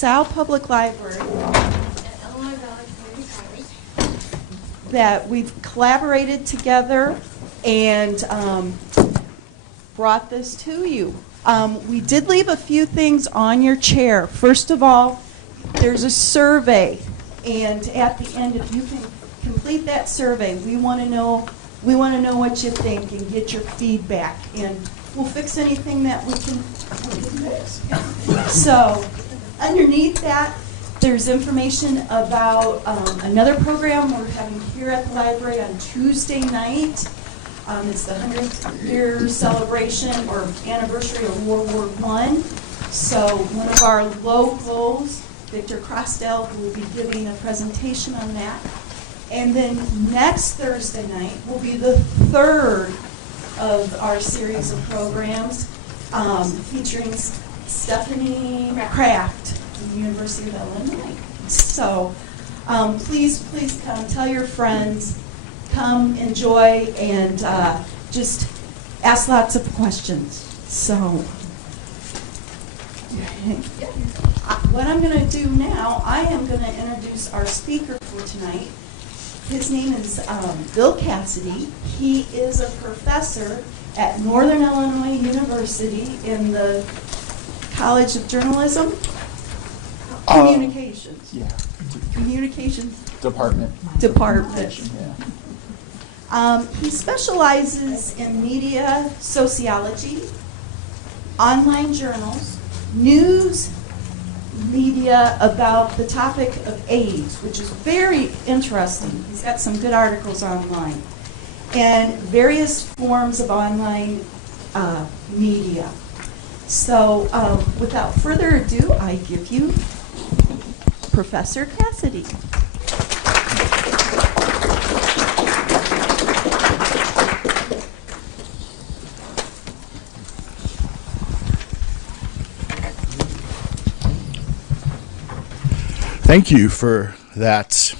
LaSalle Public Library Illinois Valley Community College. that we've collaborated together and brought this to you. We did leave a few things on your chair. First of all, there's a survey, and at the end, if you can complete that survey, we want to know what you think and get your feedback, and we'll fix anything that we can fix. So, underneath that, there's information about another program we're having here at the library on Tuesday night. It's the 100th year celebration or anniversary of World War I. So one of our locals, Victor Crosdell, will be giving a presentation on that. And then next Thursday night will be the third of our series of programs featuring Stephanie Kraft from the University of Illinois. So please come, tell your friends, come enjoy, and just ask lots of questions. So what I'm going to do now, I am going to introduce our speaker for tonight. His name is Bill Cassidy. He is a professor at Northern Illinois University in the College of Journalism, Communications. Communications Department. Yeah. He specializes in media sociology, online journals, news media about the topic of AIDS, which is very interesting. He's got some good articles online, and various forms of online media. So without further ado, I give you Professor Cassidy. Thank you for that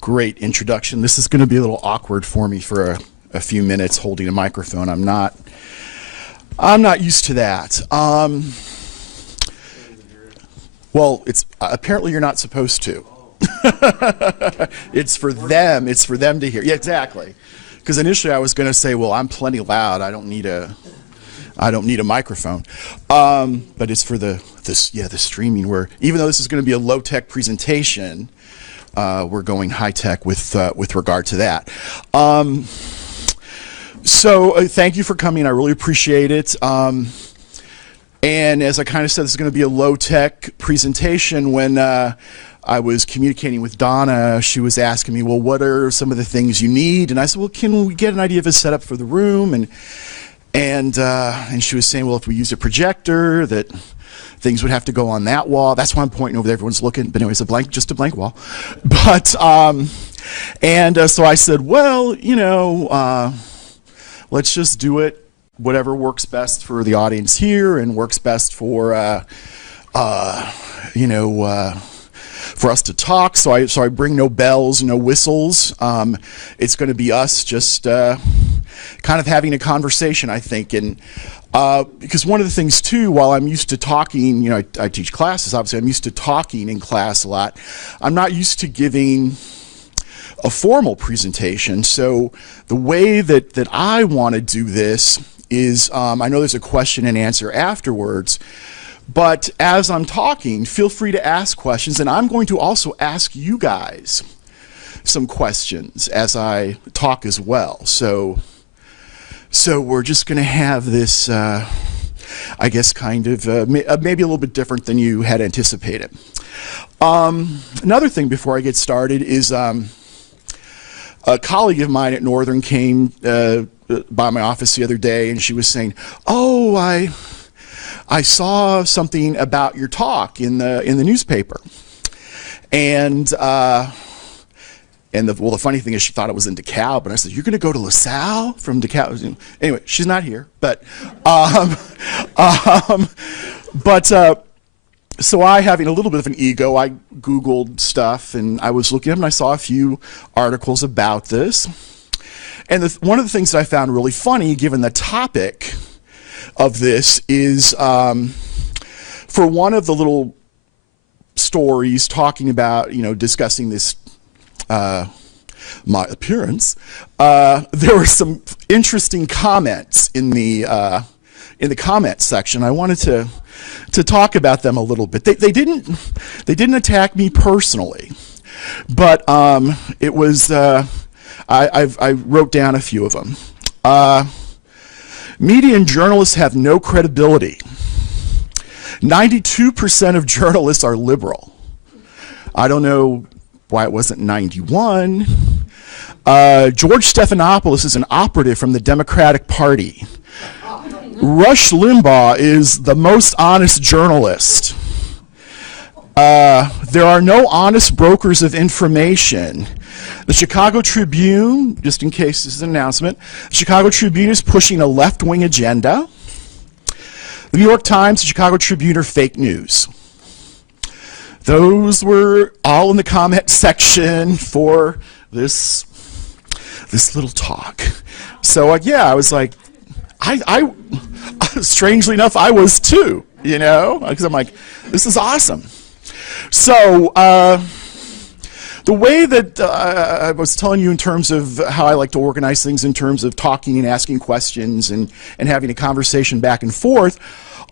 great introduction. This is going to be a little awkward for me for a few minutes holding a microphone. I'm not used to that. Well, it's apparently you're not supposed to. It's for them. It's for them to hear. Yeah, exactly. Because initially I was going to say, well, I'm plenty loud. I don't need a microphone. But it's for the streaming. Where even though this is going to be a low-tech presentation, we're going high-tech with regard to that. So thank you for coming. I really appreciate it. And as I kind of said, this is going to be a low-tech presentation. When I was communicating with Donna, she was asking me, well, what are some of the things you need? And I said, well, can we get an idea of a setup for the room? And she was saying, well, if we use a projector, that things would have to go on that wall. That's why I'm pointing over there. Everyone's looking. But anyway, it's just a blank wall. But so I said, well, let's just do it. Whatever works best for the audience here and works best for for us to talk. So I bring no bells, no whistles. It's going to be us just kind of having a conversation, I think. And because one of the things too, while I'm used to talking, I teach classes. Obviously, I'm used to talking in class a lot. I'm not used to giving a formal presentation. So the way that I want to do this is, I know there's a question and answer afterwards, but as I'm talking, feel free to ask questions, and I'm going to also ask you guys some questions as I talk as well. So we're just going to have this, I guess, kind of maybe a little bit different than you had anticipated. Another thing before I get started is a colleague of mine at Northern came by my office the other day, and she was saying, "Oh, I saw something about your talk in the newspaper," and the funny thing is she thought it was in DeKalb, and I said, "You're going to go to LaSalle from DeKalb?" Anyway, she's not here, but so I, having a little bit of an ego, I Googled stuff, and I was looking up, and I saw a few articles about this. And one of the things that I found really funny, given the topic of this, is for one of the little stories talking about, discussing this, my appearance, there were some interesting comments in the comment section. I wanted to talk about them a little bit. They didn't attack me personally, but it was I wrote down a few of them. Media and journalists have no credibility. 92% of journalists are liberal. I don't know why it wasn't 91. George Stephanopoulos is an operative from the Democratic Party. Rush Limbaugh is the most honest journalist. There are no honest brokers of information. The Chicago Tribune, just in case this is an announcement, the Chicago Tribune is pushing a left-wing agenda. The New York Times, the Chicago Tribune are fake news. Those were all in the comment section for this little talk. So yeah, I was like, I strangely enough, I was too, because I'm like, this is awesome. So the way that I was telling you in terms of how I like to organize things in terms of talking and asking questions and having a conversation back and forth,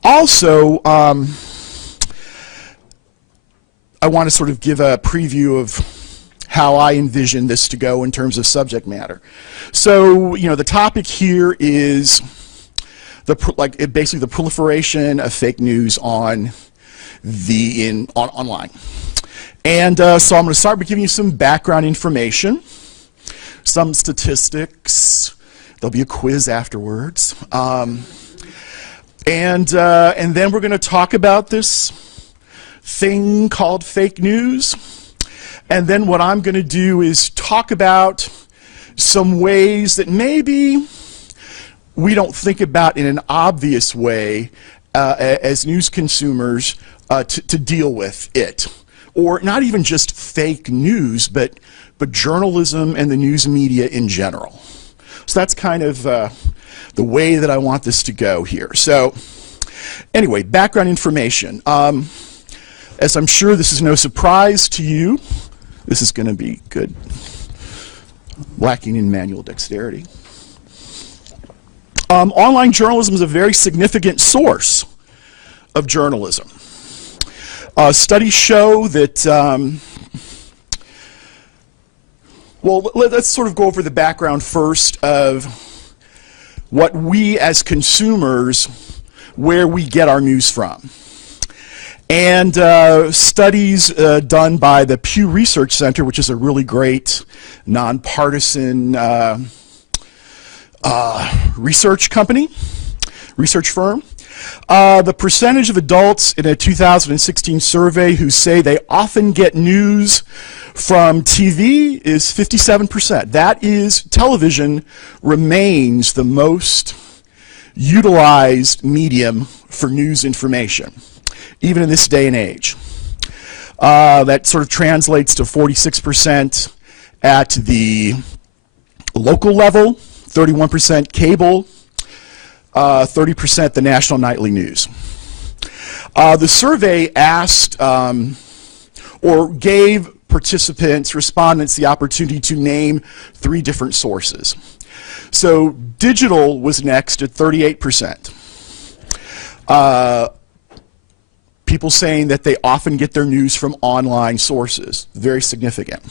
also I want to sort of give a preview of how I envision this to go in terms of subject matter. So, the topic here is basically the proliferation of fake news on online. And so I'm going to start by giving you some background information, some statistics. There'll be a quiz afterwards. And then we're going to talk about this thing called fake news. And then what I'm going to do is talk about some ways that maybe we don't think about in an obvious way as news consumers to deal with it. Or not even just fake news, but journalism and the news media in general. So that's kind of the way that I want this to go here. So anyway, background information. As I'm sure this is no surprise to you, this is going to be good. Lacking in manual dexterity. Online journalism is a very significant source of journalism. Studies show that, well, let's sort of go over the background first of what we as consumers, where we get our news from. And studies done by the Pew Research Center, which is a really great nonpartisan research firm. The percentage of adults in a 2016 survey who say they often get news from TV is 57%. That is, television remains the most utilized medium for news information, even in this day and age. That sort of translates to 46% at the local level, 31% cable, 30% the national nightly news. The survey asked or gave participants, respondents, the opportunity to name 3 different sources. So digital was next at 38%. People saying that they often get their news from online sources, very significant.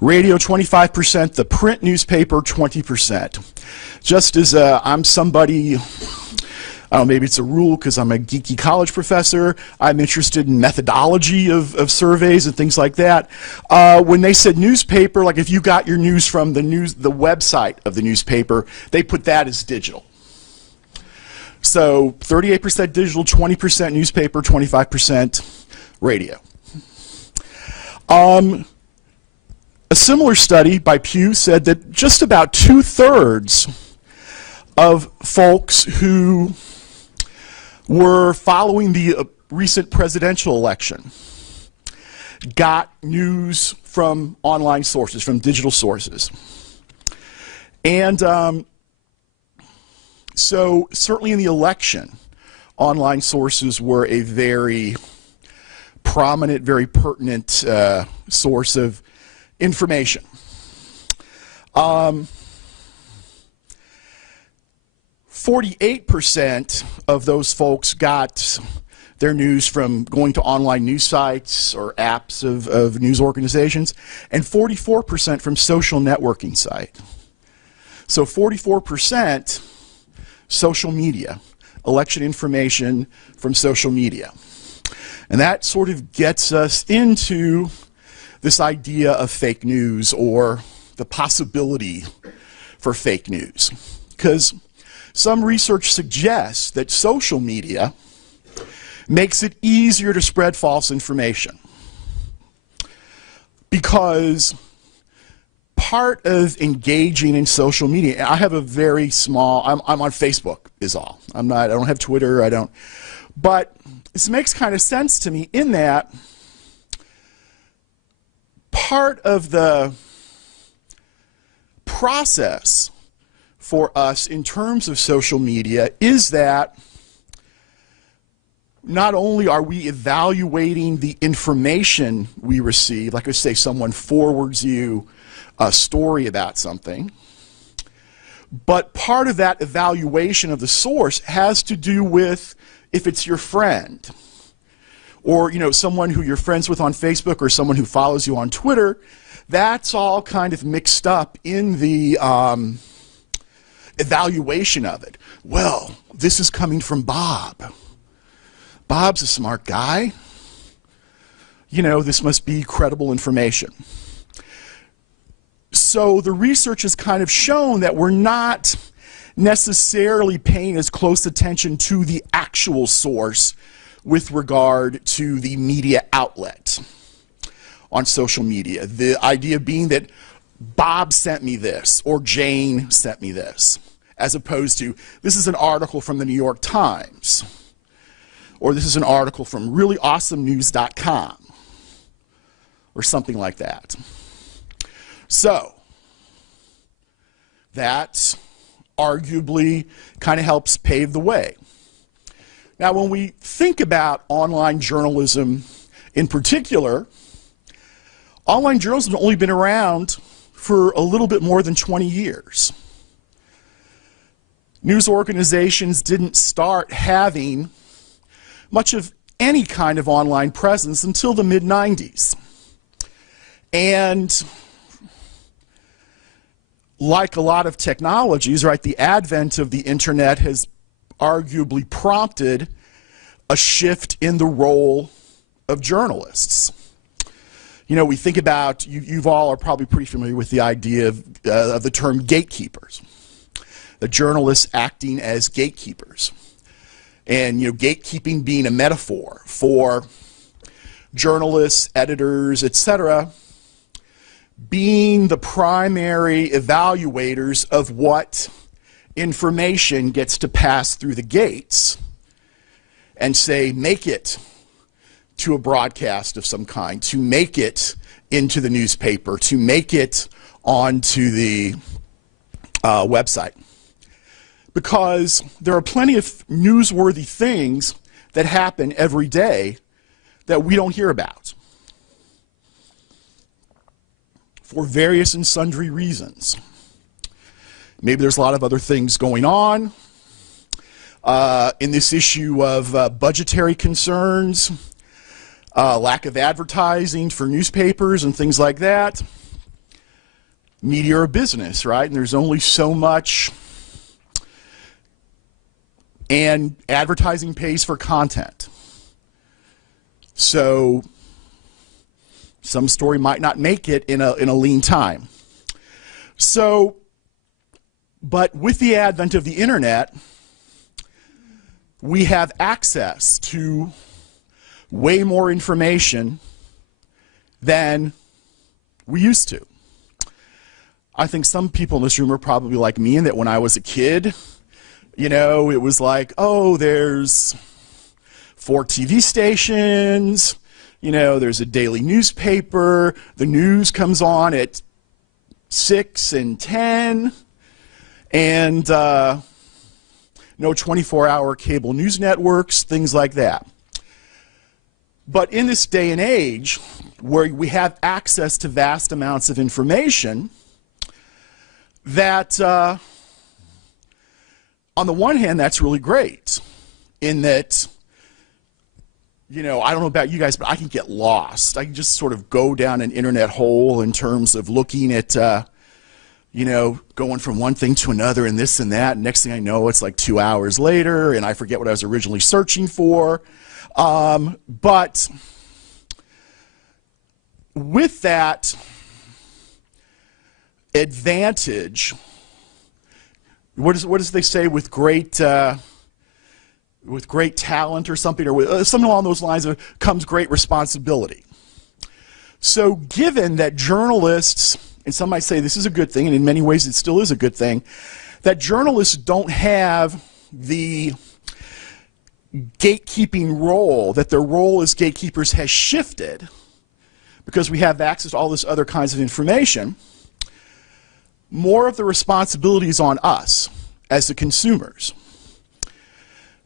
Radio, 25%, the print newspaper, 20%. Just as I'm somebody, I don't know, maybe it's a rule because I'm a geeky college professor, I'm interested in methodology of surveys and things like that. When they said newspaper, like if you got your news from the website of the newspaper, they put that as digital. So 38% digital, 20% newspaper, 25% radio. A similar study by Pew said that just about 2/3 of folks who were following the recent presidential election got news from online sources, from digital sources. And so certainly in the election, online sources were a very prominent, very pertinent source of information. 48% of those folks got their news from going to online news sites or apps of news organizations, and 44% from social networking site. So 44% social media, election information from social media. And that sort of gets us into this idea of fake news, or the possibility for fake news. Because some research suggests that social media makes it easier to spread false information. Because part of engaging in social media, I have a very small, I'm on Facebook is all. I don't have Twitter, but this makes kind of sense to me in that part of the process for us in terms of social media is that not only are we evaluating the information we receive, like I say, someone forwards you a story about something, but part of that evaluation of the source has to do with if it's your friend, or someone who you're friends with on Facebook, or someone who follows you on Twitter. That's all kind of mixed up in the evaluation of it. Well, this is coming from Bob. Bob's a smart guy. This must be credible information. So the research has kind of shown that we're not necessarily paying as close attention to the actual source with regard to the media outlet on social media. The idea being that Bob sent me this, or Jane sent me this, as opposed to, this is an article from the New York Times, or this is an article from reallyAwesomeNews.com, or something like that. So, that arguably kind of helps pave the way. Now, when we think about online journalism in particular, online journalism has only been around for a little bit more than 20 years. News organizations didn't start having much of any kind of online presence until the mid-90s. And like a lot of technologies, right, the advent of the internet has arguably prompted a shift in the role of journalists. We think about, you all are probably pretty familiar with the idea of the term gatekeepers. The journalists acting as gatekeepers. And gatekeeping being a metaphor for journalists, editors, etc., being the primary evaluators of what information gets to pass through the gates and say, make it to a broadcast of some kind, to make it into the newspaper, to make it onto the website. Because there are plenty of newsworthy things that happen every day that we don't hear about, for various and sundry reasons. Maybe there's a lot of other things going on. In this issue of budgetary concerns, lack of advertising for newspapers and things like that. Media are business, right? And there's only so much, and advertising pays for content. So some story might not make it in a lean time. So, but with the advent of the internet, we have access to way more information than we used to. I think some people in this room are probably like me, in that when I was a kid, it was like, oh, there's 4 TV stations, there's a daily newspaper, the news comes on at 6 and 10, and no 24-hour cable news networks, things like that. But in this day and age, where we have access to vast amounts of information, that on the one hand, that's really great, in that, you know, I don't know about you guys, but I can get lost. I can just sort of go down an internet hole in terms of looking at, you know, going from one thing to another and this and that. And next thing I know, it's like 2 hours later, and I forget what I was originally searching for. But with that advantage, what does they say, with great talent or something, or something along those lines, comes great responsibility. So given that journalists, and some might say this is a good thing, and in many ways it still is a good thing, that journalists don't have the gatekeeping role, that their role as gatekeepers has shifted because we have access to all this other kinds of information, more of the responsibility is on us as the consumers.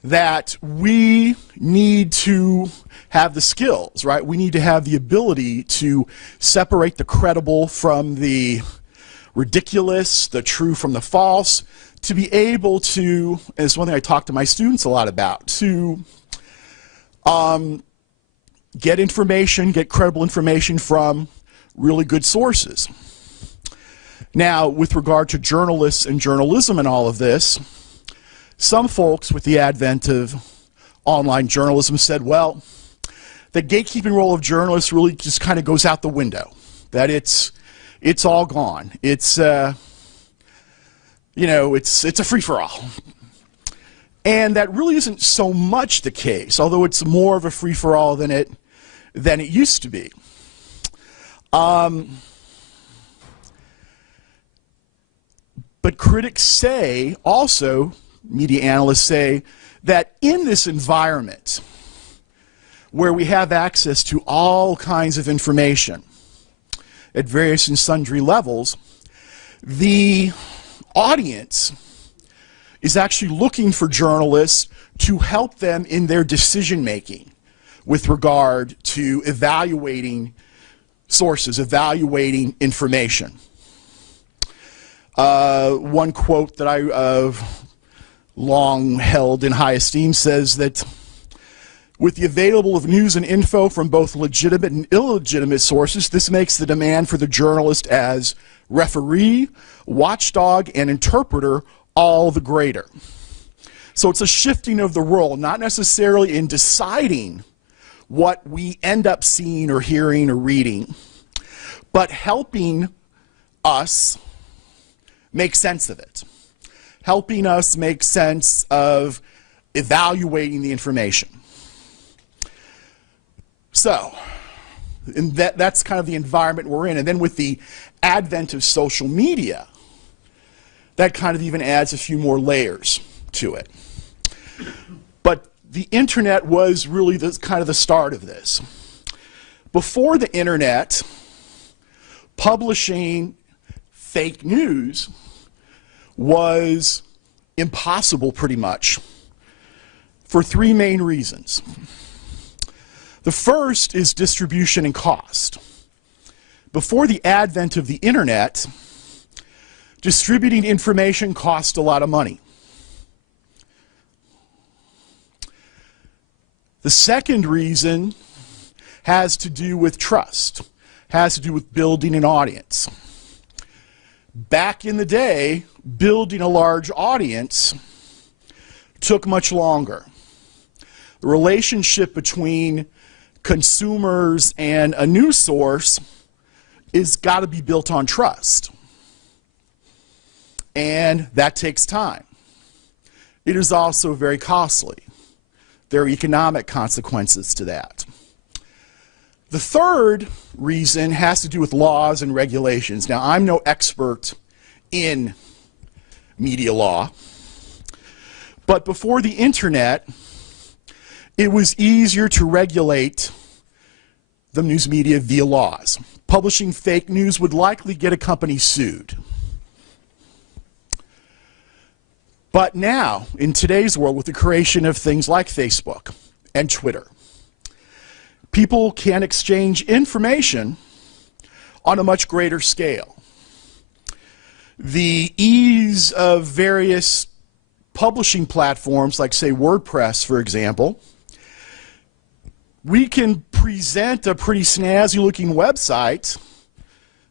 That we need to have the skills, right? We need to have the ability to separate the credible from the ridiculous, the true from the false, to be able to, and it's one thing I talk to my students a lot about, to get information, get credible information from really good sources. Now, with regard to journalists and journalism and all of this, some folks with the advent of online journalism said, well, the gatekeeping role of journalists really just kind of goes out the window, that it's all gone. It's, you know, it's a free-for-all. And that really isn't so much the case, although it's more of a free-for-all than it used to be. But critics say, also, media analysts say, that in this environment where we have access to all kinds of information at various and sundry levels, the audience is actually looking for journalists to help them in their decision making with regard to evaluating sources, evaluating information. One quote that I long held in high esteem says that with the available of news and info from both legitimate and illegitimate sources, this makes the demand for the journalist as referee, watchdog, and interpreter all the greater. So it's a shifting of the role, not necessarily in deciding what we end up seeing or hearing or reading, but helping us make sense of it, helping us make sense of evaluating the information. So, and that's kind of the environment we're in. And then with the advent of social media, that kind of even adds a few more layers to it. But the internet was really kind of the start of this. Before the internet, publishing fake news was impossible pretty much for three main reasons. The first is distribution and cost. Before the advent of the internet, distributing information cost a lot of money. The second reason has to do with trust, has to do with building an audience. Back in the day, building a large audience took much longer. The relationship between consumers and a news source is got to be built on trust. And that takes time. It is also very costly. There are economic consequences to that. The third reason has to do with laws and regulations. Now, I'm no expert in media law, but before the internet, it was easier to regulate the news media via laws. Publishing fake news would likely get a company sued. But now, in today's world, with the creation of things like Facebook and Twitter, people can exchange information on a much greater scale. The ease of various publishing platforms, like, say, WordPress, for example, we can present a pretty snazzy-looking website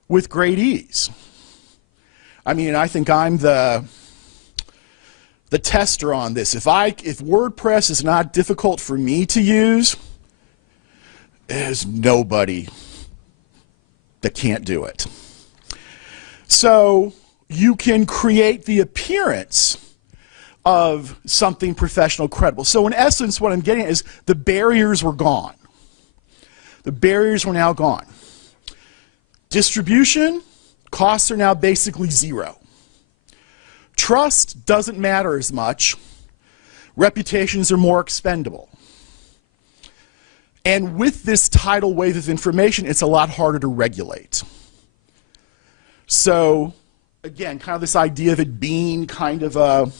with great ease. I mean, I think I'm the tester on this. If WordPress is not difficult for me to use, there's nobody that can't do it. So you can create the appearance of something professional, credible. So in essence, what I'm getting at is the barriers were gone. The barriers were now gone. Distribution, costs are now basically zero. Trust doesn't matter as much. Reputations are more expendable. And with this tidal wave of information, it's a lot harder to regulate. So, again, kind of this idea of it being kind of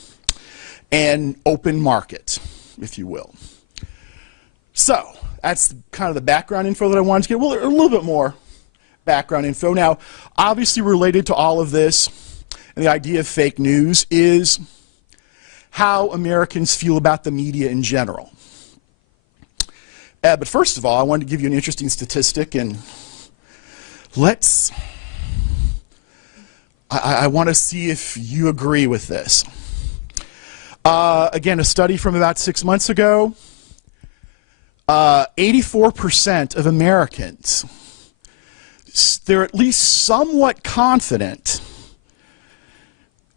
an open market, if you will. So, that's kind of the background info that I wanted to get. Well, a little bit more background info. Now, obviously related to all of this, and the idea of fake news, is how Americans feel about the media in general. But first of all, I wanted to give you an interesting statistic, and I want to see if you agree with this. Again, a study from about 6 months ago, 84% of Americans, they're at least somewhat confident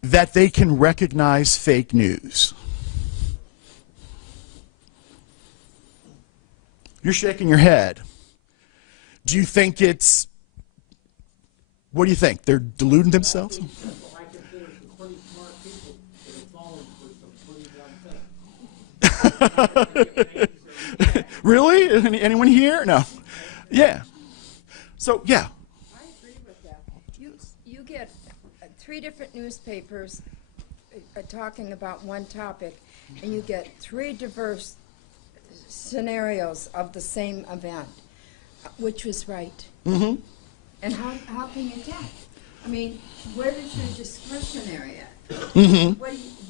that they can recognize fake news. You're shaking your head. Do you think it's, what do you think? They're deluding themselves? Really? Anyone here? No. Yeah. So, yeah. I agree with that. You get 3 different newspapers talking about one topic, and you get 3 diverse scenarios of the same event. Which was right? Mm-hmm. And how can you tell? I mean, where is your discretionary at? Mm-hmm.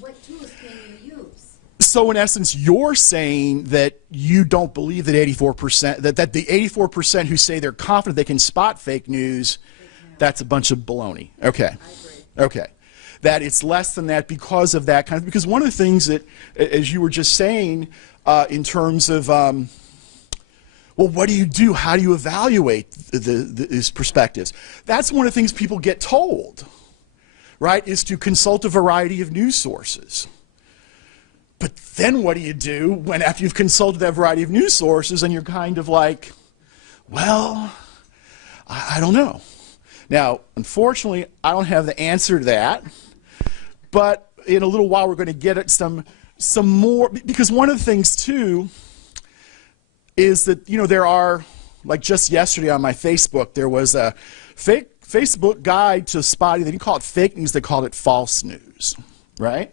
What tools can you use? So in essence, you're saying that you don't believe that 84%, that the 84% who say they're confident they can spot fake news, that's a bunch of baloney. Okay. I agree. Okay. That it's less than that because of that kind of, because one of the things that, as you were just saying, in terms of, well, what do you do? How do you evaluate these perspectives? That's one of the things people get told, right, is to consult a variety of news sources. But then what do you do when after you've consulted that variety of news sources and you're kind of like, well, I don't know. Now, unfortunately, I don't have the answer to that, but in a little while we're going to get at some more, because one of the things too is that, you know, there are, like just yesterday on my Facebook, there was a Facebook guide to spotting, they didn't call it fake news, they called it false news, right?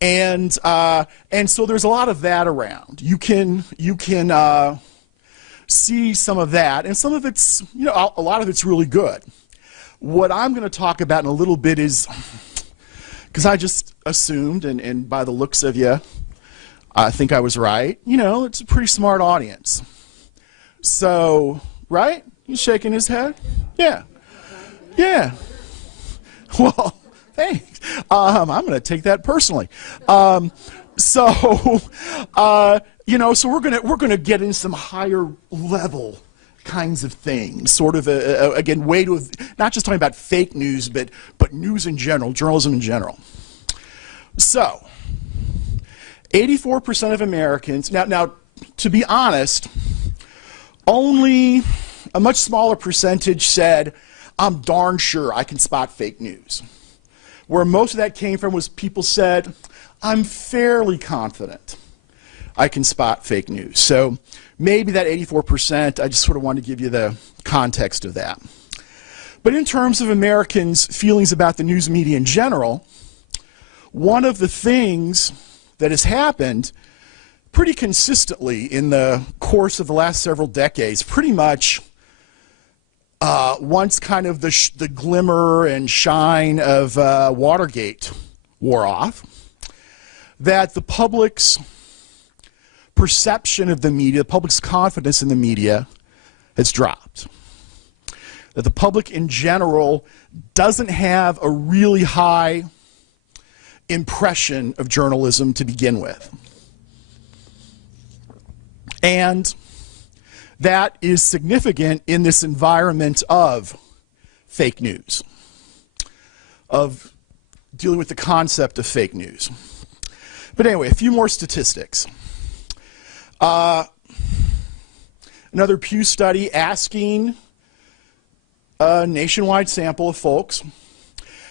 And so there's a lot of that around. You can see some of that, and some of it's, you know, a lot of it's really good. What I'm going to talk about in a little bit is, because I just assumed, and by the looks of you, I think I was right, you know, it's a pretty smart audience. So, right? He's shaking his head? Yeah. Yeah. Well, thanks. I'm going to take that personally. You know, so we're going to get into some higher level kinds of things, sort of again, way to not just talking about fake news, but news in general, journalism in general. So, 84% of Americans, now to be honest, only a much smaller percentage said, I'm darn sure I can spot fake news. Where most of that came from was people said, I'm fairly confident I can spot fake news. So maybe that 84%, I just sort of wanted to give you the context of that. But in terms of Americans' feelings about the news media in general, one of the things that has happened pretty consistently in the course of the last several decades, pretty much once kind of the glimmer and shine of Watergate wore off, that the public's perception of the media, the public's confidence in the media has dropped. That the public in general doesn't have a really high impression of journalism to begin with. And that is significant in this environment of fake news, of dealing with the concept of fake news. But anyway, a few more statistics. Another Pew study asking a nationwide sample of folks,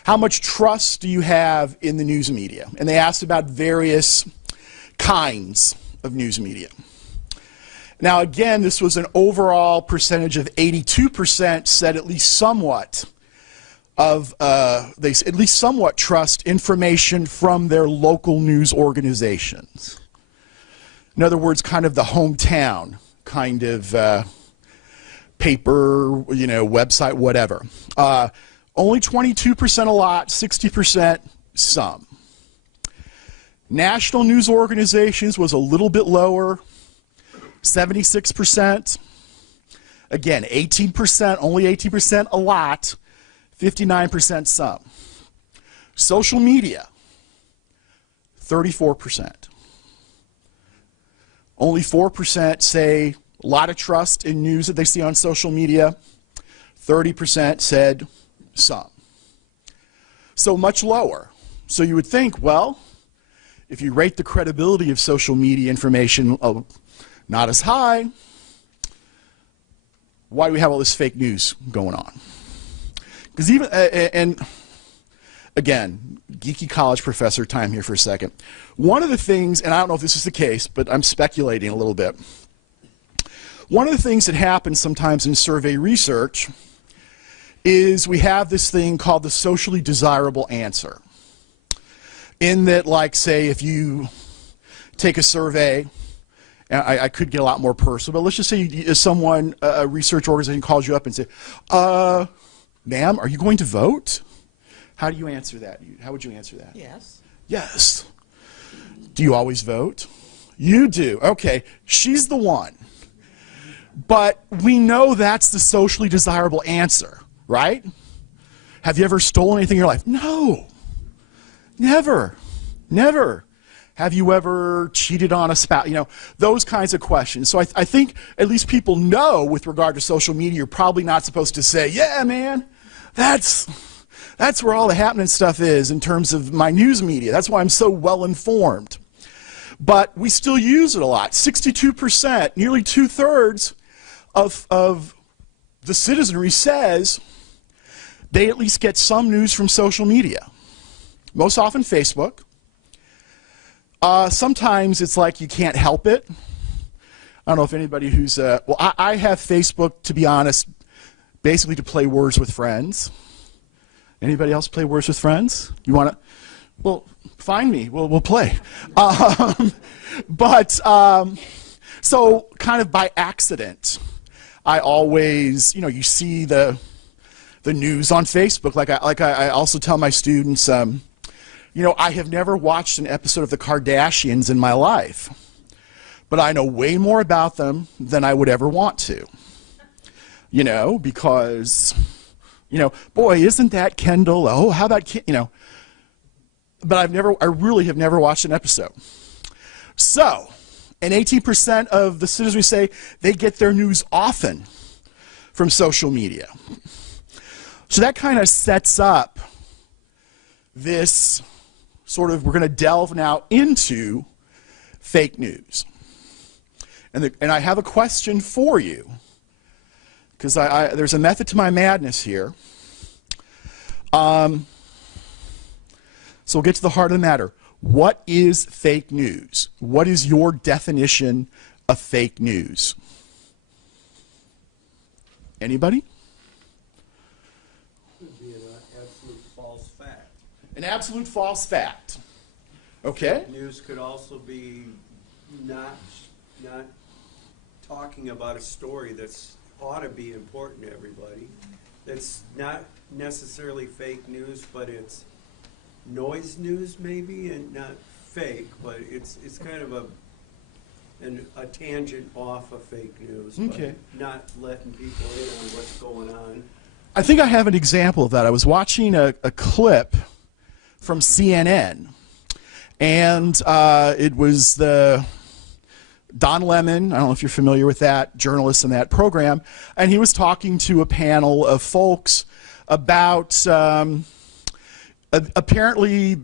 how much trust do you have in the news media? And they asked about various kinds of news media. Now again, this was an overall percentage of 82% said at least somewhat they at least somewhat trust information from their local news organizations. In other words, kind of the hometown kind of paper, website, whatever. Only 22% a lot, 60% some. National news organizations was a little bit lower, 76%. Again, 18%, only 18% a lot, 59% some. Social media, 34%. Only 4% say a lot of trust in news that they see on social media. 30% said some. So much lower. So you would think, well, if you rate the credibility of social media information not as high, why do we have all this fake news going on? Because even, and again, geeky college professor time here for a second. One of the things, and I don't know if this is the case, but I'm speculating a little bit. One of the things that happens sometimes in survey research is we have this thing called the socially desirable answer. In that, like, say, if you take a survey, and I could get a lot more personal, but let's just say someone, a research organization calls you up and say, ma'am, are you going to vote? How do you answer that? How would you answer that? Yes. Yes. Do you always vote? You do. Okay, she's the one. But we know that's the socially desirable answer, right? Have you ever stolen anything in your life? No. Never. Never. Have you ever cheated on a spouse? Those kinds of questions. So I think at least people know with regard to social media, you're probably not supposed to say, yeah, man, that's where all the happening stuff is in terms of my news media. That's why I'm so well informed. But we still use it a lot. 62%, nearly 2/3 of the citizenry says they at least get some news from social media. Most often Facebook. Sometimes it's like you can't help it. I don't know if anybody who's, well, I have Facebook, to be honest, basically to play Words with Friends. Anybody else play Words with Friends? You want to? Well, find me. We'll play. So kind of by accident, I always, you see the news on Facebook. Like I also tell my students, I have never watched an episode of the Kardashians in my life, but I know way more about them than I would ever want to. Because, boy, isn't that Kendall? Oh, how about, but I really have never watched an episode. So, and 18% of the citizens say they get their news often from social media. So that kind of sets up this sort of, we're going to delve now into fake news. And I have a question for you, because there's a method to my madness here. So we'll get to the heart of the matter. What is fake news? What is your definition of fake news? Anybody? Could be an absolute false fact. An absolute false fact. Okay. Fake news could also be not talking about a story that's ought to be important to everybody. That's not necessarily fake news, but it's noise news maybe, and not fake, but it's kind of a tangent off of fake news, Okay. but not letting people in on what's going on. I think I have an example of that. I was watching a clip from CNN, and it was the Don Lemon, I don't know if you're familiar with that, journalist in that program, and he was talking to a panel of folks about apparently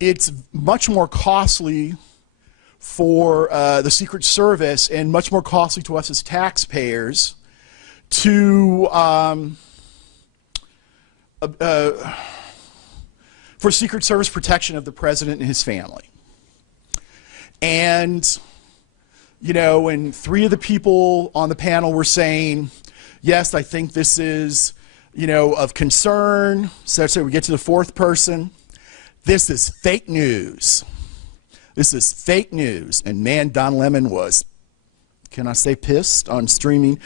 it's much more costly for the Secret Service and much more costly to us as taxpayers to for Secret Service protection of the president and his family. And, you know, and three of the people on the panel were saying, yes, I think this is, you know, of concern. So we get to the fourth person. This is fake news. This is fake news. And man, Don Lemon was, can I say pissed on streaming?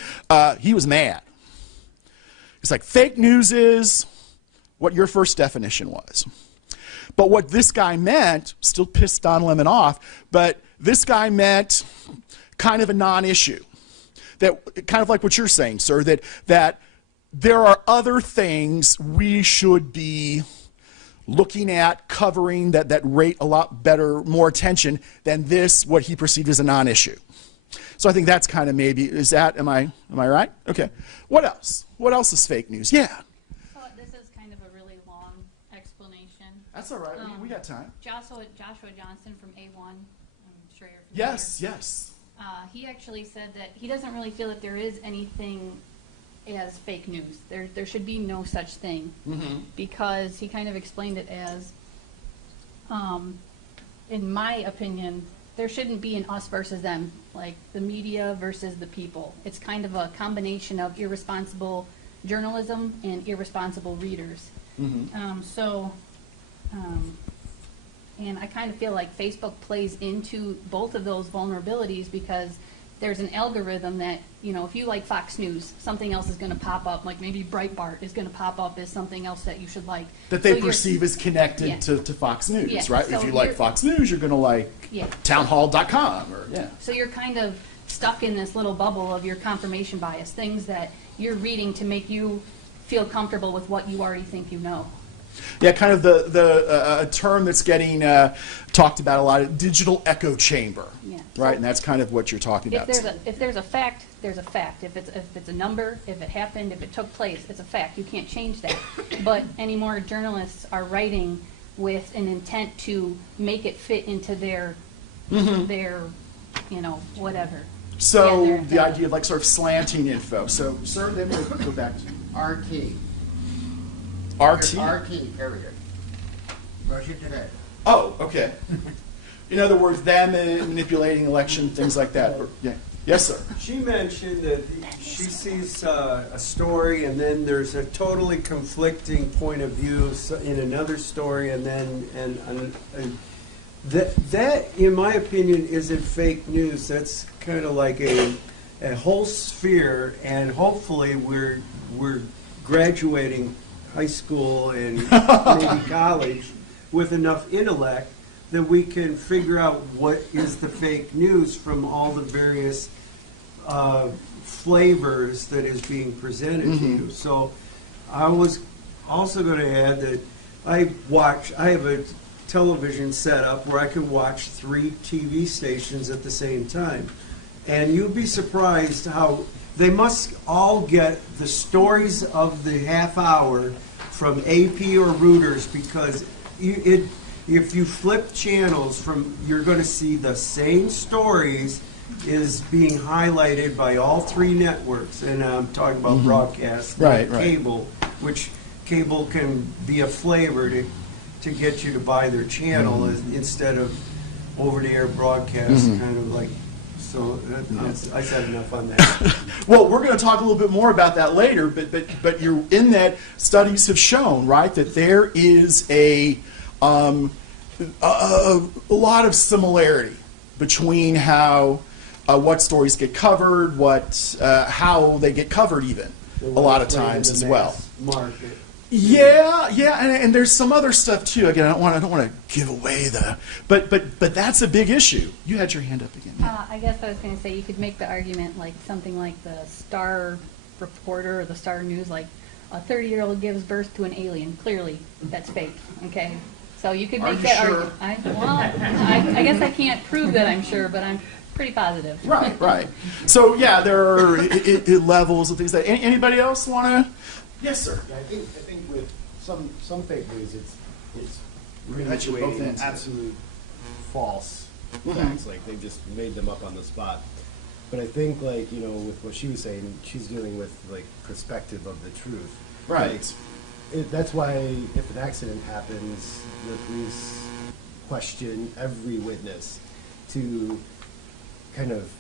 He was mad. It's like, fake news is what your first definition was. But what this guy meant, still pissed Don Lemon off, but this guy meant kind of a non-issue. That kind of like what you're saying, sir, that there are other things we should be looking at, covering, that rate a lot better, more attention than this, what he perceived as a non-issue. So I think that's kind of maybe, is that, am I right? Okay. What else? What else is fake news? Yeah. So this is kind of a really long explanation. That's all right. We got time. Joshua Johnson from A1, I'm sure you're familiar. Yes, yes. He actually said that he doesn't really feel that there is anything as fake news. There should be no such thing, because he kind of explained it as, in my opinion, there shouldn't be an us versus them, like the media versus the people. It's kind of a combination of irresponsible journalism and irresponsible readers. And I kind of feel like Facebook plays into both of those vulnerabilities, because there's an algorithm that, you know, if you like Fox News, something else is going to pop up, like maybe Breitbart is going to pop up as something else that you should like. That they So perceive as connected Yeah. to Fox News, Yeah, right? so If you like you're- Fox News, you're going to like Yeah. townhall.com or, yeah. So you're kind of stuck in this little bubble of your confirmation bias, things that you're reading to make you feel comfortable with what you already think you know. Yeah, kind of a term that's getting talked about a lot, digital echo chamber, Yeah. right? And that's kind of what you're talking If about. there's a fact, there's a fact. If it's a number, if it happened, if it took place, it's a fact. You can't change that. But anymore, journalists are writing with an intent to make it fit into their you know, whatever. So Yeah, the idea of like sort of slanting info. So, sir, then we'll go back to RT. RT. RT, period. Russia Today. Oh, okay. In other words, them manipulating election, things like that. Yeah. Yes, sir. She mentioned that she sees a story, and then there's a totally conflicting point of view in another story, and then that, in my opinion, isn't fake news. That's kind of like a whole sphere, and hopefully we're graduating high school and maybe college with enough intellect that we can figure out what is the fake news from all the various flavors that is being presented to you. So I was also going to add that I have a television setup where I can watch 3 TV stations at the same time. And you'd be surprised how they must all get the stories of the half hour from AP or Reuters, because if you flip channels you're going to see the same stories is being highlighted by all 3 networks. And I'm talking about broadcast, Right. cable, which cable can be a flavor to get you to buy their channel instead of over-the-air broadcast, kind of like. So I said enough on that. Well, we're going to talk a little bit more about that later, but you're in that studies have shown, right, that there is a a lot of similarity between how what stories get covered, how they get covered, even a lot of times as well. Market. Yeah, and there's some other stuff too. Again, I don't want to give away but that's a big issue. You had your hand up again. I guess I was going to say you could make the argument like something like the Star Reporter or the Star News, like a 30-year-old gives birth to an alien. Clearly, that's fake. Okay, so you could Are make you that sure? argument. I guess I can't prove that I'm sure, but I'm pretty positive. Right. So yeah, there are levels of things that. Anybody else want to? Yes, sir. Yeah, I think with some fake news, it's We're gonna let you both perpetuating in. absolute false Mhm. facts. Like they've just made them up on the spot. But I think, like, you know, with what she was saying, she's dealing with like perspective of the truth. Right. Like, that's why if an accident happens, the police question every witness to kind of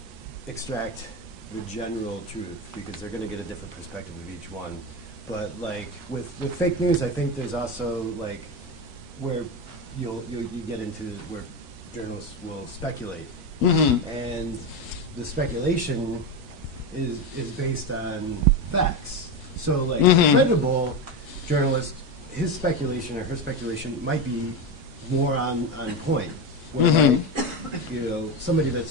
extract the general truth, because they're going to get a different perspective of each one. But like with fake news, I think there's also like where you get into where journalists will speculate, and the speculation is based on facts. So like a credible journalist, his speculation or her speculation might be more on point. Where like, you know, somebody that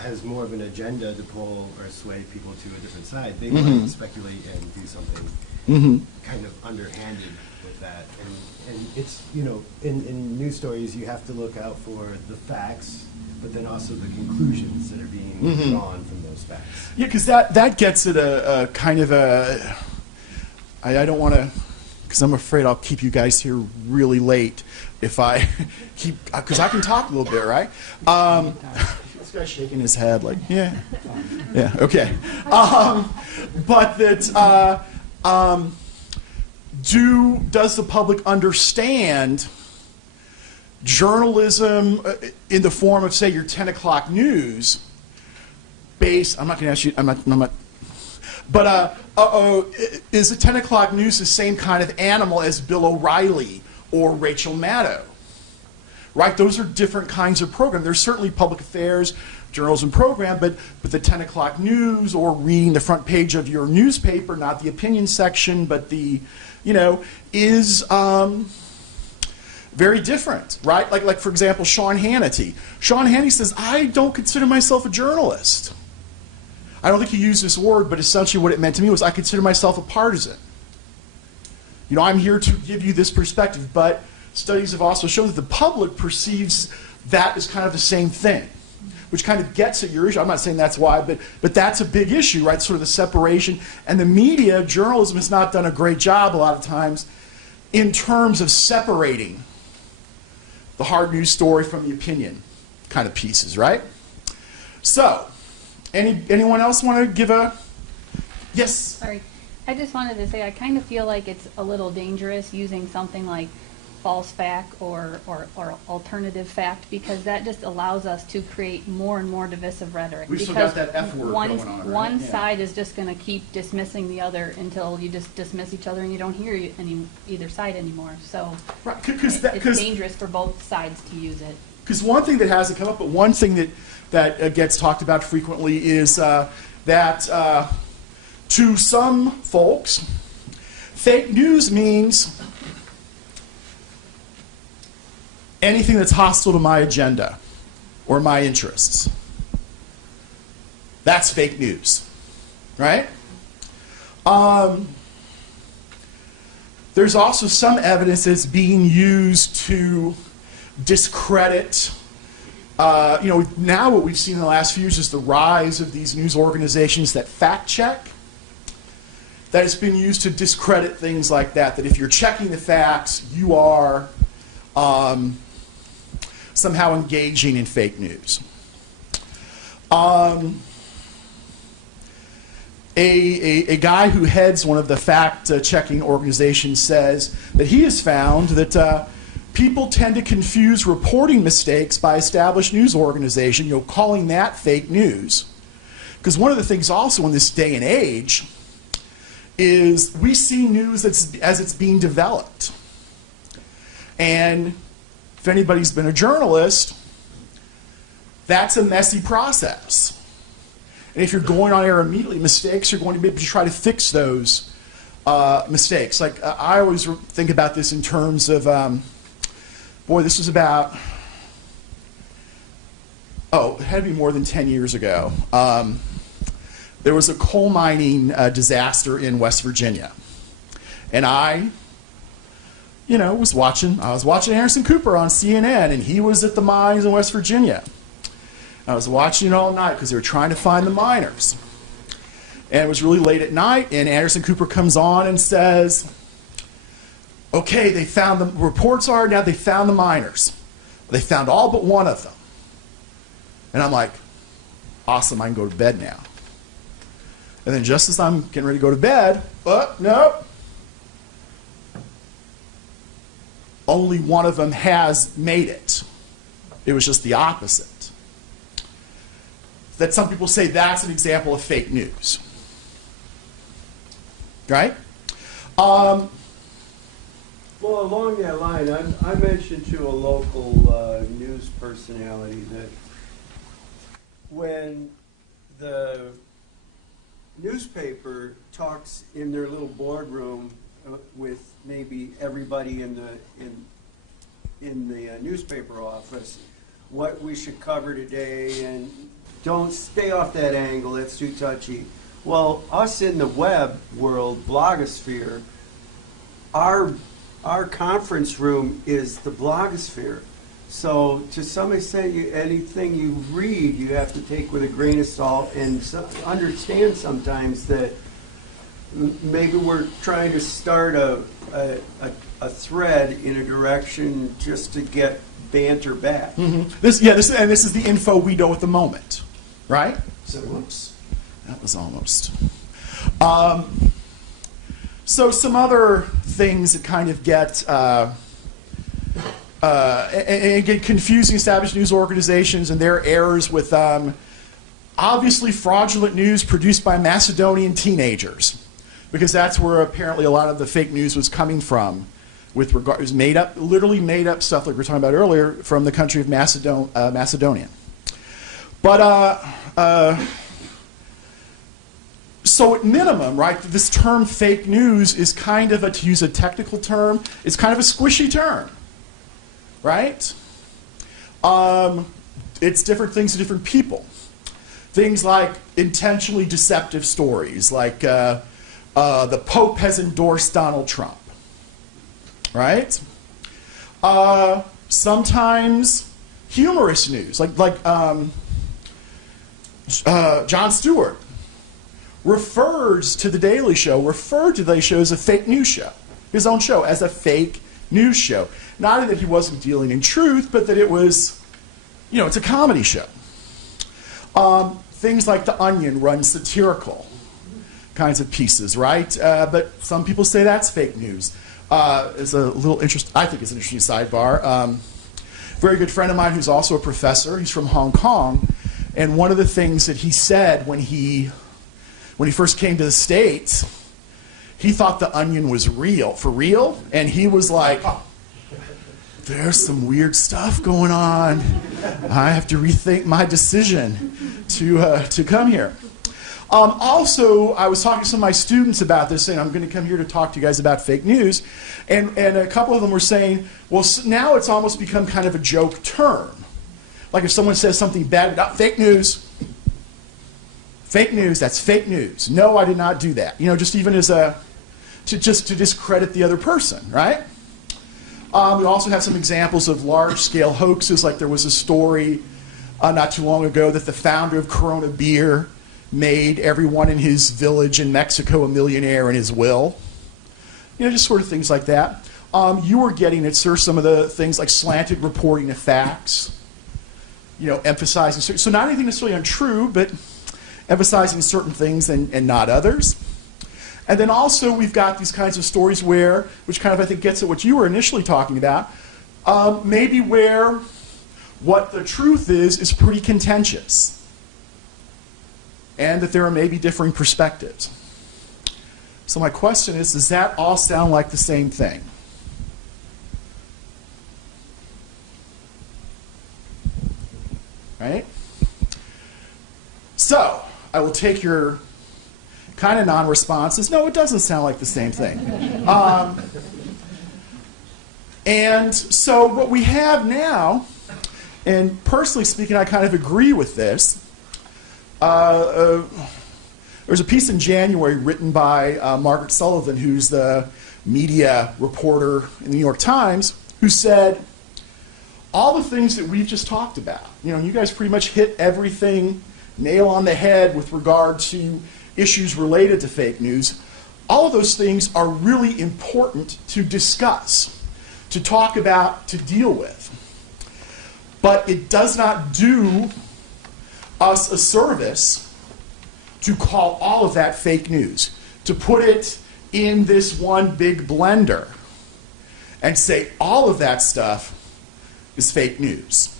has more of an agenda to pull or sway people to a different side, they might speculate and do something kind of underhanded with that. And it's, you know, in news stories, you have to look out for the facts, but then also the conclusions that are being drawn from those facts. Yeah, because that gets at a kind of a. I don't want to, because I'm afraid I'll keep you guys here really late if I keep, because I can talk a little bit, right? This guy's shaking his head like, yeah, okay. But that does the public understand journalism in the form of, say, your 10 o'clock news? I'm not going to ask you. I'm not. But is the 10 o'clock news the same kind of animal as Bill O'Reilly or Rachel Maddow? Right? Those are different kinds of program. There's certainly public affairs, journalism program, but the 10 o'clock news or reading the front page of your newspaper, not the opinion section, but the, you know, is very different, right? Like for example, Sean Hannity. Sean Hannity says, I don't consider myself a journalist. I don't think he used this word, but essentially what it meant to me was I consider myself a partisan. You know, I'm here to give you this perspective, but studies have also shown that the public perceives that as kind of the same thing, which kind of gets at your issue. I'm not saying that's why, but that's a big issue, right? Sort of the separation. And the media, journalism has not done a great job a lot of times in terms of separating the hard news story from the opinion kind of pieces, right? So, anyone else want to give a... Yes? Sorry. I just wanted to say I kind of feel like it's a little dangerous using something like false fact or alternative fact, because that just allows us to create more and more divisive rhetoric. We've still because got that F word going on, right? One Yeah. side is just going to keep dismissing the other until you just dismiss each other and you don't hear either side anymore. So Right, it's dangerous for both sides to use it. Because one thing that hasn't come up, but one thing that gets talked about frequently is that to some folks, fake news means anything that's hostile to my agenda or my interests. That's fake news, right? There's also some evidence that's being used to discredit. You know, now what we've seen in the last few years is the rise of these news organizations that fact check. That has been used to discredit things like that. That if you're checking the facts, you are somehow engaging in fake news. A guy who heads one of the fact-checking organizations says that he has found that people tend to confuse reporting mistakes by established news organization, you know, calling that fake news. Because one of the things also in this day and age is we see news as it's being developed. And if anybody's been a journalist, that's a messy process. And if you're going on air immediately, mistakes are going to be able to try to fix those mistakes. Like, I always think about this in terms of, boy, this was about, it had to be more than 10 years ago. There was a coal mining disaster in West Virginia. And I was watching Anderson Cooper on CNN, and he was at the mines in West Virginia. I was watching it all night because they were trying to find the miners. And it was really late at night, and Anderson Cooper comes on and says, okay, they found them. Reports are now they found the miners. They found all but one of them. And I'm like, awesome, I can go to bed now. And then just as I'm getting ready to go to bed, nope. Only one of them has made it. It was just the opposite. That some people say that's an example of fake news. Right? Well, along that line, I mentioned to a local news personality that when the newspaper talks in their little boardroom with maybe everybody in the newspaper office, what we should cover today, and don't stay off that angle, that's too touchy. Well, us in the web world, blogosphere, our conference room is the blogosphere. So to some extent, anything you read, you have to take with a grain of salt and understand sometimes that maybe we're trying to start a thread in a direction just to get banter back. Mm-hmm. This is the info we know at the moment, right? So, whoops, that was almost. So some other things that kind of get and get confusing established news organizations and their errors with obviously fraudulent news produced by Macedonian teenagers, because that's where apparently a lot of the fake news was coming from. With regard, it was made up, literally made up stuff like we were talking about earlier from the country of Macedonia. But so at minimum, right, this term fake news is kind of, to use a technical term, it's kind of a squishy term, right? It's different things to different people. Things like intentionally deceptive stories, like the Pope has endorsed Donald Trump. Right? Sometimes humorous news, like Jon Stewart refers to The Daily Show as a fake news show, his own show, as a fake news show. Not that he wasn't dealing in truth, but that it was, it's a comedy show. Things like The Onion run satirical kinds of pieces, right? But some people say that's fake news. Is a little I think it's an interesting sidebar. Very good friend of mine who's also a professor. He's from Hong Kong, and one of the things that he said when he first came to the States, he thought The Onion was for real, and he was like, "There's some weird stuff going on. I have to rethink my decision to come here." Also, I was talking to some of my students about this, saying I'm going to come here to talk to you guys about fake news, and a couple of them were saying, well, now it's almost become kind of a joke term. Like if someone says something bad about fake news, that's fake news. No, I did not do that. Just even as to discredit the other person, right? We also have some examples of large-scale hoaxes, like there was a story not too long ago that the founder of Corona Beer made everyone in his village in Mexico a millionaire in his will. Just sort of things like that. You were getting at, sir, some of the things like slanted reporting of facts, emphasizing, so not anything necessarily untrue, but emphasizing certain things and not others. And then also we've got these kinds of stories which kind of I think gets at what you were initially talking about, maybe where what the truth is pretty contentious. And that there are maybe differing perspectives. So my question is, does that all sound like the same thing? right? So, I will take your kind of non-responses. No, it doesn't sound like the same thing. And so what we have now, and personally speaking, I kind of agree with this. There was a piece in January written by Margaret Sullivan, who's the media reporter in the New York Times, who said, all the things that we've just talked about, you guys pretty much hit everything nail on the head with regard to issues related to fake news. All of those things are really important to discuss, to talk about, to deal with. But it does not do us a service to call all of that fake news, to put it in this one big blender and say all of that stuff is fake news.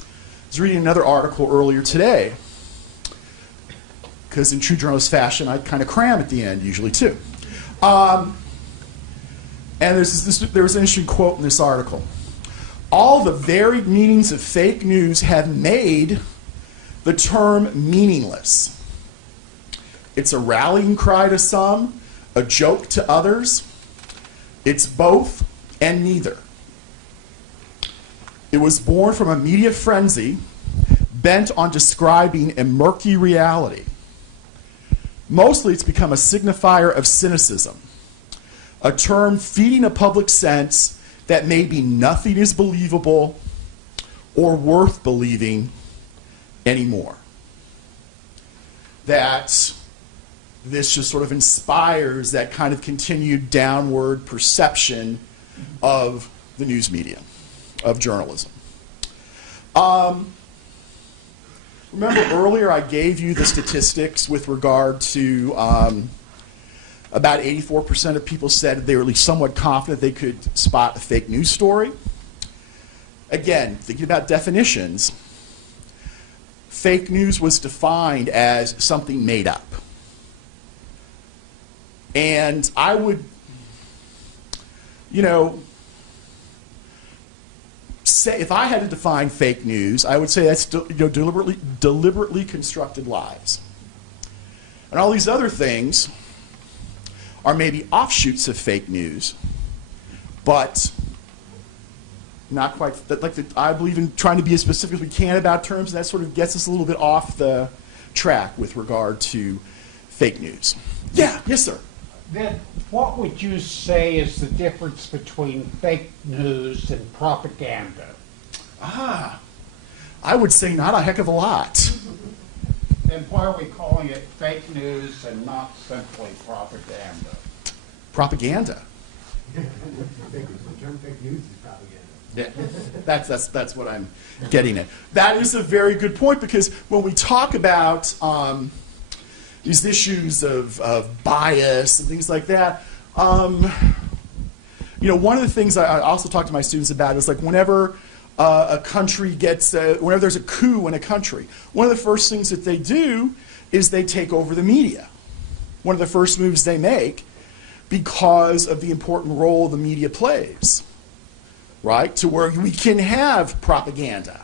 I was reading another article earlier today, because in true journalist fashion, I kind of cram at the end usually too. And there was an interesting quote in this article. All the varied meanings of fake news have made the term meaningless. It's a rallying cry to some, a joke to others. It's both and neither. It was born from a media frenzy bent on describing a murky reality. Mostly it's become a signifier of cynicism, a term feeding a public sense that maybe nothing is believable or worth believing anymore. That this just sort of inspires that kind of continued downward perception of the news media, of journalism. Remember earlier I gave you the statistics with regard to about 84% of people said they were at least somewhat confident they could spot a fake news story. Again, thinking about definitions, fake news was defined as something made up. And I would, say, if I had to define fake news, I would say that's deliberately constructed lies. And all these other things are maybe offshoots of fake news, but not quite. I believe in trying to be as specific as we can about terms, and that sort of gets us a little bit off the track with regard to fake news. Yeah, yes, sir. Then what would you say is the difference between fake news and propaganda? I would say not a heck of a lot. Then why are we calling it fake news and not simply propaganda? Propaganda. The term fake news is propaganda. Yeah, that's what I'm getting at. That is a very good point, because when we talk about these issues of bias and things like that, one of the things I also talk to my students about is like whenever a country gets, whenever there's a coup in a country, one of the first things that they do is they take over the media. One of the first moves they make, because of the important role the media plays, right? To where we can have propaganda.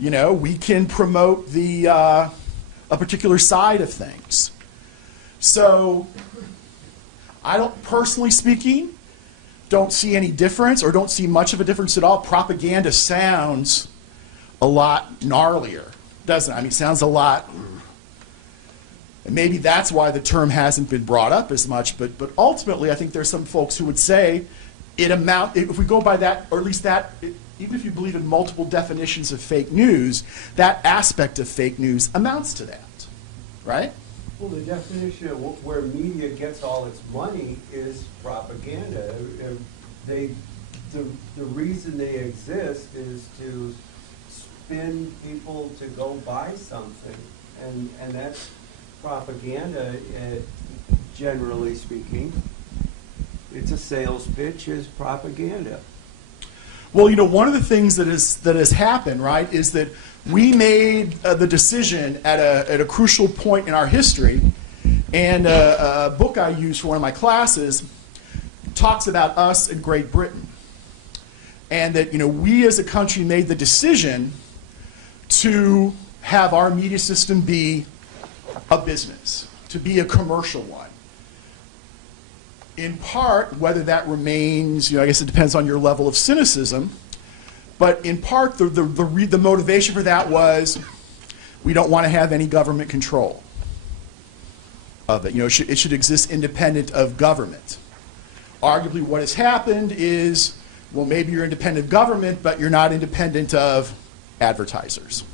We can promote a particular side of things. So, I don't, personally speaking, don't see any difference, or don't see much of a difference at all. Propaganda sounds a lot gnarlier, doesn't it? I mean, it sounds a lot, and maybe that's why the term hasn't been brought up as much, but ultimately I think there's some folks who would say if we go by that, or at least that, even if you believe in multiple definitions of fake news, that aspect of fake news amounts to that, right? Well, the definition of where media gets all its money is propaganda. The reason they exist is to spin people to go buy something, and that's propaganda, generally speaking. It's a sales pitch, is propaganda. Well, one of the things that has happened, right, is that we made the decision at a crucial point in our history, and a book I use for one of my classes talks about us in Great Britain, and that we as a country made the decision to have our media system be a business, to be a commercial one. In part, whether that remains, I guess it depends on your level of cynicism, but in part, the motivation for that was we don't want to have any government control of it. It should exist independent of government. Arguably, what has happened is, well, maybe you're independent of government, but you're not independent of advertisers,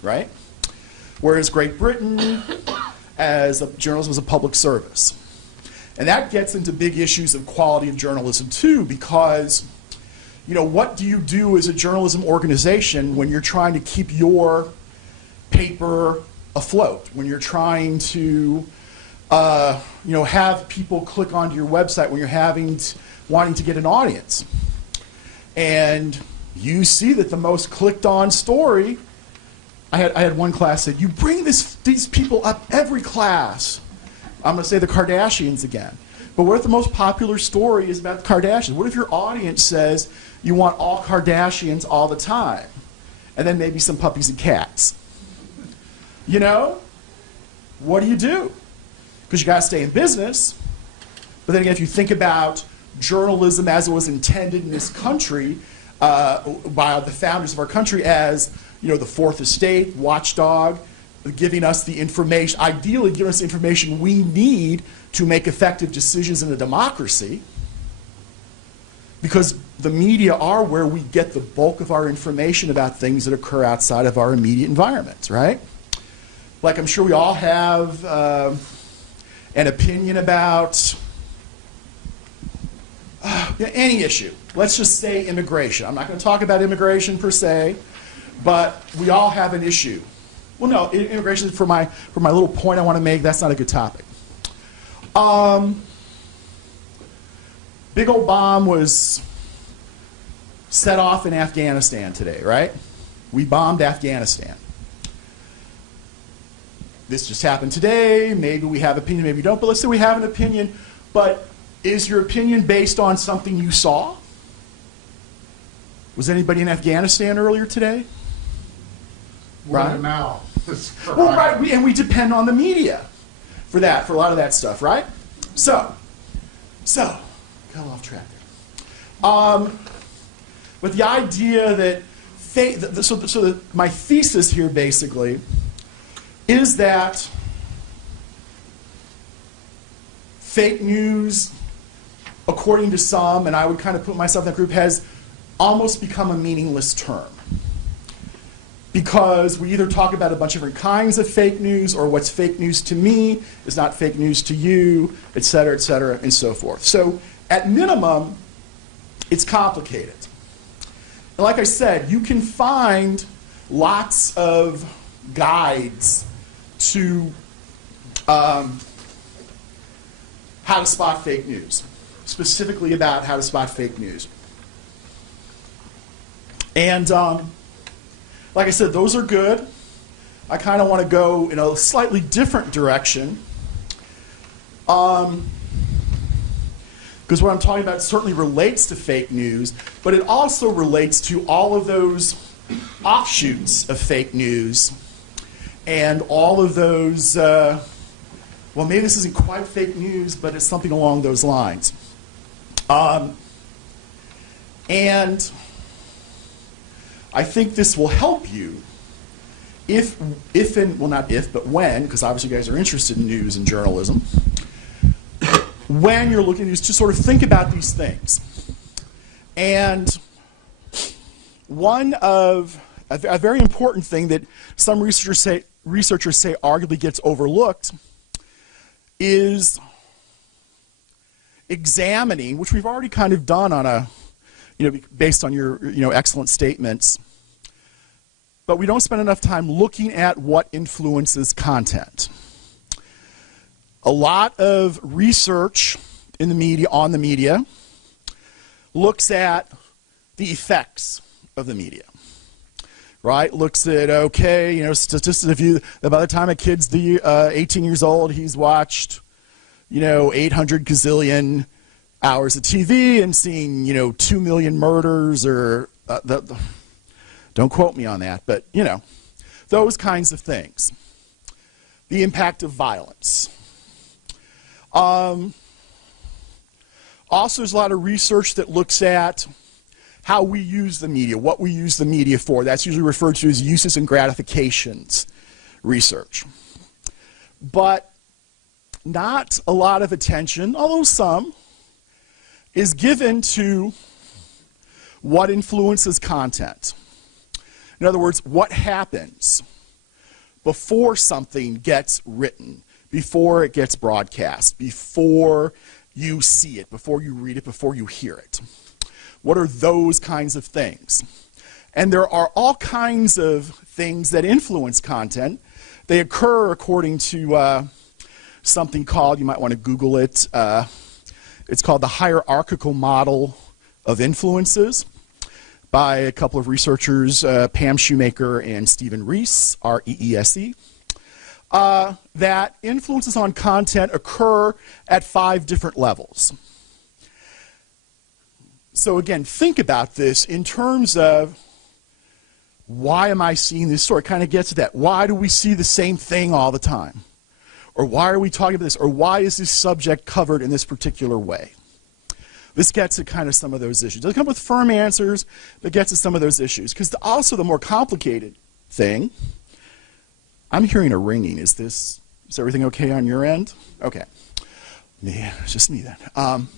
right? Whereas Great Britain, journalism was a public service. And that gets into big issues of quality of journalism too, because, what do you do as a journalism organization when you're trying to keep your paper afloat, when you're trying to have people click onto your website, when you're wanting to get an audience. And you see that the most clicked on story, I had one class that you bring these people up every class. I'm going to say the Kardashians again. But what if the most popular story is about the Kardashians? What if your audience says you want all Kardashians all the time? And then maybe some puppies and cats. What do you do? Because you got to stay in business. But then again, if you think about journalism as it was intended in this country by the founders of our country as, the fourth estate, watchdog, giving us the information, ideally giving us the information we need to make effective decisions in a democracy, because the media are where we get the bulk of our information about things that occur outside of our immediate environments, right? Like, I'm sure we all have an opinion about any issue. Let's just say immigration. I'm not going to talk about immigration per se, but we all have an issue. Well, no, immigration, for my little point I want to make, that's not a good topic. Big old bomb was set off in Afghanistan today, right? We bombed Afghanistan. This just happened today. Maybe we have opinion, maybe we don't, but let's say we have an opinion. But is your opinion based on something you saw? Was anybody in Afghanistan earlier today? Right now. Well, right, and we depend on the media for that, for a lot of that stuff, right? So, got a little off track there. But the idea that, my thesis here basically is that fake news, according to some, and I would kind of put myself in that group, has almost become a meaningless term. Because we either talk about a bunch of different kinds of fake news, or what's fake news to me is not fake news to you, et cetera, and so forth. So at minimum, it's complicated. And like I said, you can find lots of guides to how to spot fake news, specifically about how to spot fake news. And like I said, those are good. I kind of want to go in a slightly different direction. Because what I'm talking about certainly relates to fake news, but it also relates to all of those offshoots of fake news and all of those, well, maybe this isn't quite fake news, but it's something along those lines. And I think this will help you but when, because obviously you guys are interested in news and journalism, when you're looking at news, to sort of think about these things. And one of a very important thing that some researchers say arguably gets overlooked is examining, which we've already kind of done on a, based on your excellent statements, but we don't spend enough time looking at what influences content. A lot of research in the media, on the media, looks at the effects of the media, right? Looks at, statistics of you, that by the time a kid's 18 years old, he's watched, 800 gazillion hours of TV and seen, 2 million murders or, don't quote me on that, but, those kinds of things. The impact of violence. Also, there's a lot of research that looks at how we use the media, what we use the media for. That's usually referred to as uses and gratifications research. But not a lot of attention, although some, is given to what influences content. In other words, what happens before something gets written, before it gets broadcast, before you see it, before you read it, before you hear it. What are those kinds of things? And there are all kinds of things that influence content. They occur according to something called, you might want to Google it, it's called the hierarchical model of influences by a couple of researchers, Pam Shoemaker and Stephen Reese, R-E-E-S-E. That influences on content occur at 5 different levels. So again, think about this in terms of why am I seeing this story? It kind of gets to that. Why do we see the same thing all the time? Or why are we talking about this? Or why is this subject covered in this particular way? This gets at kind of some of those issues. It doesn't come with firm answers, but gets at some of those issues. Because also the more complicated thing, I'm hearing a ringing. Is everything okay on your end? Okay. Yeah, it's just me then.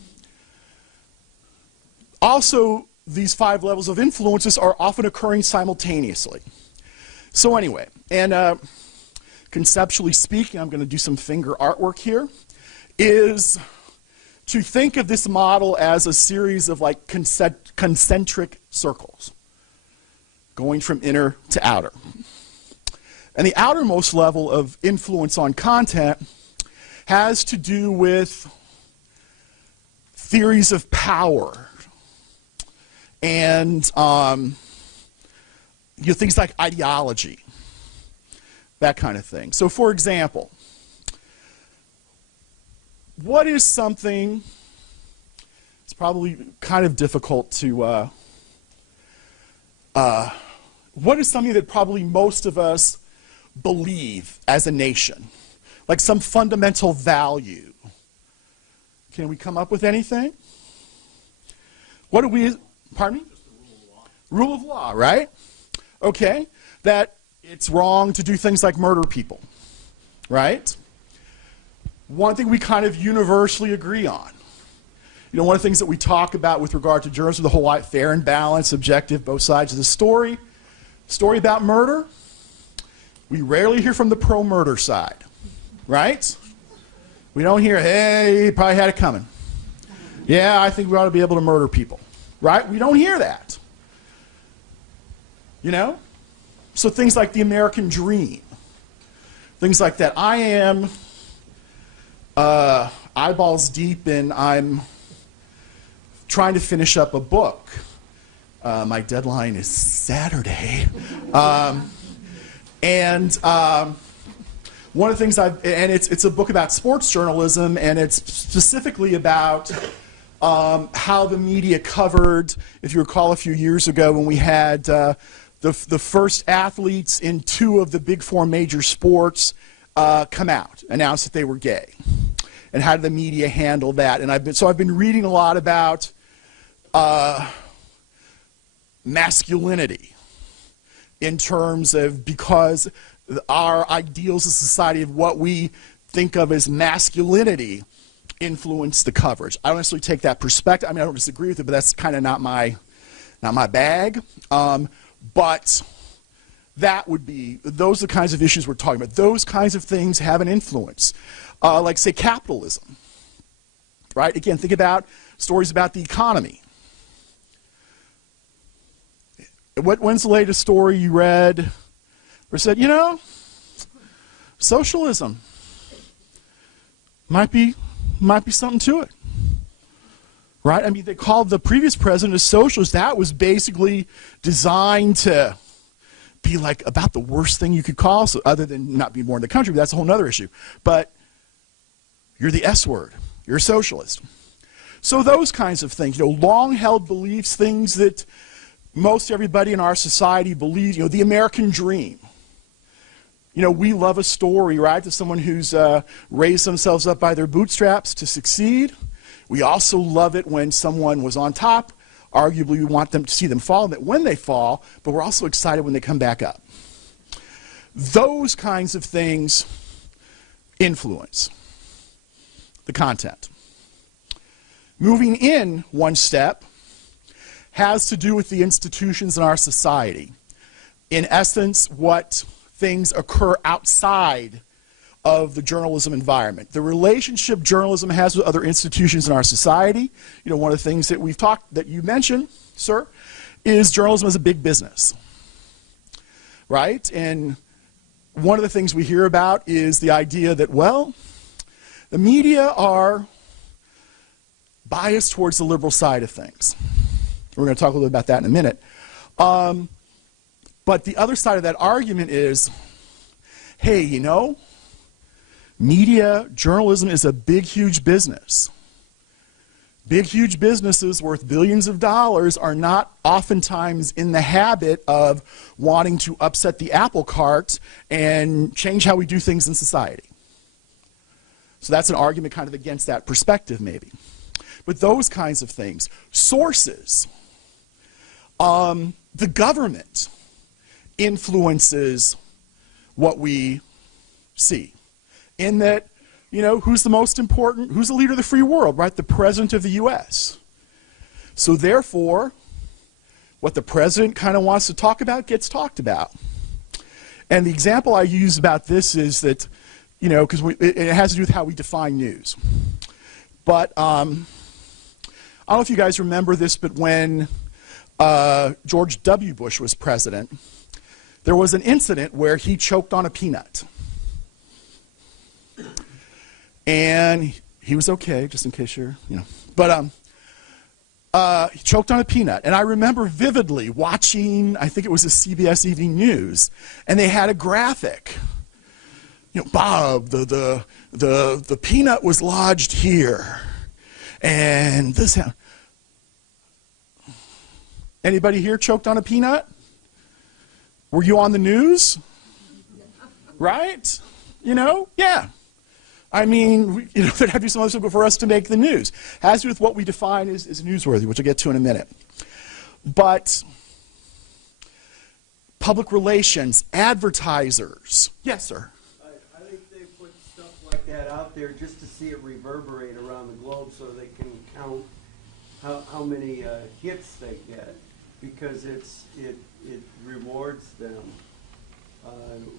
Also, these 5 levels of influences are often occurring simultaneously. So anyway, and conceptually speaking, I'm going to do some finger artwork here, is to think of this model as a series of like concentric circles, going from inner to outer. And the outermost level of influence on content has to do with theories of power and things like ideology, that kind of thing. So for example, what is something, it's probably kind of difficult to, what is something that probably most of us believe as a nation? Like some fundamental value. Can we come up with anything? What do we, pardon me? Rule of law, right? Okay, that it's wrong to do things like murder people, right? One thing we kind of universally agree on. You know, one of the things that we talk about with regard to journalism, the whole fair and balanced, objective, both sides of the story. Story about murder, we rarely hear from the pro-murder side, right? We don't hear, hey, you probably had it coming. Yeah, I think we ought to be able to murder people, right? We don't hear that. You know? So things like the American dream, things like that. I am eyeballs deep and I'm trying to finish up a book. My deadline is Saturday. One of the things it's a book about sports journalism, and it's specifically about how the media covered, if you recall a few years ago when we had the first athletes in 2 of the big 4 major sports come out, announce that they were gay. And how did the media handle that? And I've been reading a lot about masculinity in terms of, because our ideals as a society of what we think of as masculinity influence the coverage. I don't necessarily take that perspective. I mean, I don't disagree with it, but that's kind of not my bag. But that would be, those are the kinds of issues we're talking about. Those kinds of things have an influence. Like, say, capitalism, right? Again, think about stories about the economy. When's the latest story you read where it said, you know, socialism might be something to it, right? I mean, they called the previous president a socialist. That was basically designed to be like about the worst thing you could call, so other than not being born in the country, but that's a whole other issue. But you're the S word. You're a socialist. So those kinds of things, you know, long-held beliefs, things that most everybody in our society believes, you know, the American dream. You know, we love a story, right, to someone who's raised themselves up by their bootstraps to succeed. We also love it when someone was on top. Arguably, we want them to see them fall, that when they fall, but we're also excited when they come back up. Those kinds of things influence the content. Moving in one step has to do with the institutions in our society. In essence, what things occur outside of the journalism environment. The relationship journalism has with other institutions in our society. You know, one of the things that we've talked, that you mentioned, sir, is journalism as a big business, right? And one of the things we hear about is the idea that, well, the media are biased towards the liberal side of things. We're going to talk a little bit about that in a minute. But the other side of that argument is, hey, you know, media, journalism is a big, huge business. Big, huge businesses worth billions of dollars are not oftentimes in the habit of wanting to upset the apple cart and change how we do things in society. So that's an argument kind of against that perspective, maybe. But those kinds of things. Sources. The government influences what we see. In that, you know, who's the most important? Who's the leader of the free world, right? The president of the U.S. So therefore, what the president kind of wants to talk about gets talked about. And the example I use about this is that, you know, because it has to do with how we define news. But I don't know if you guys remember this, but when George W. Bush was president, there was an incident where he choked on a peanut. And he was okay, just in case you're, you know. But he choked on a peanut. And I remember vividly watching, I think it was a CBS Evening News, and they had a graphic. You know, Bob, the peanut was lodged here. And this, anybody here choked on a peanut? Were you on the news? Right? You know? Yeah. I mean, you know, there'd have to be some other stuff for us to make the news. Has to do with what we define as newsworthy, which I'll get to in a minute. But public relations, advertisers. Yes, sir. I think they put stuff like that out there just to see it reverberate around the globe so they can count how many hits they get, because it rewards them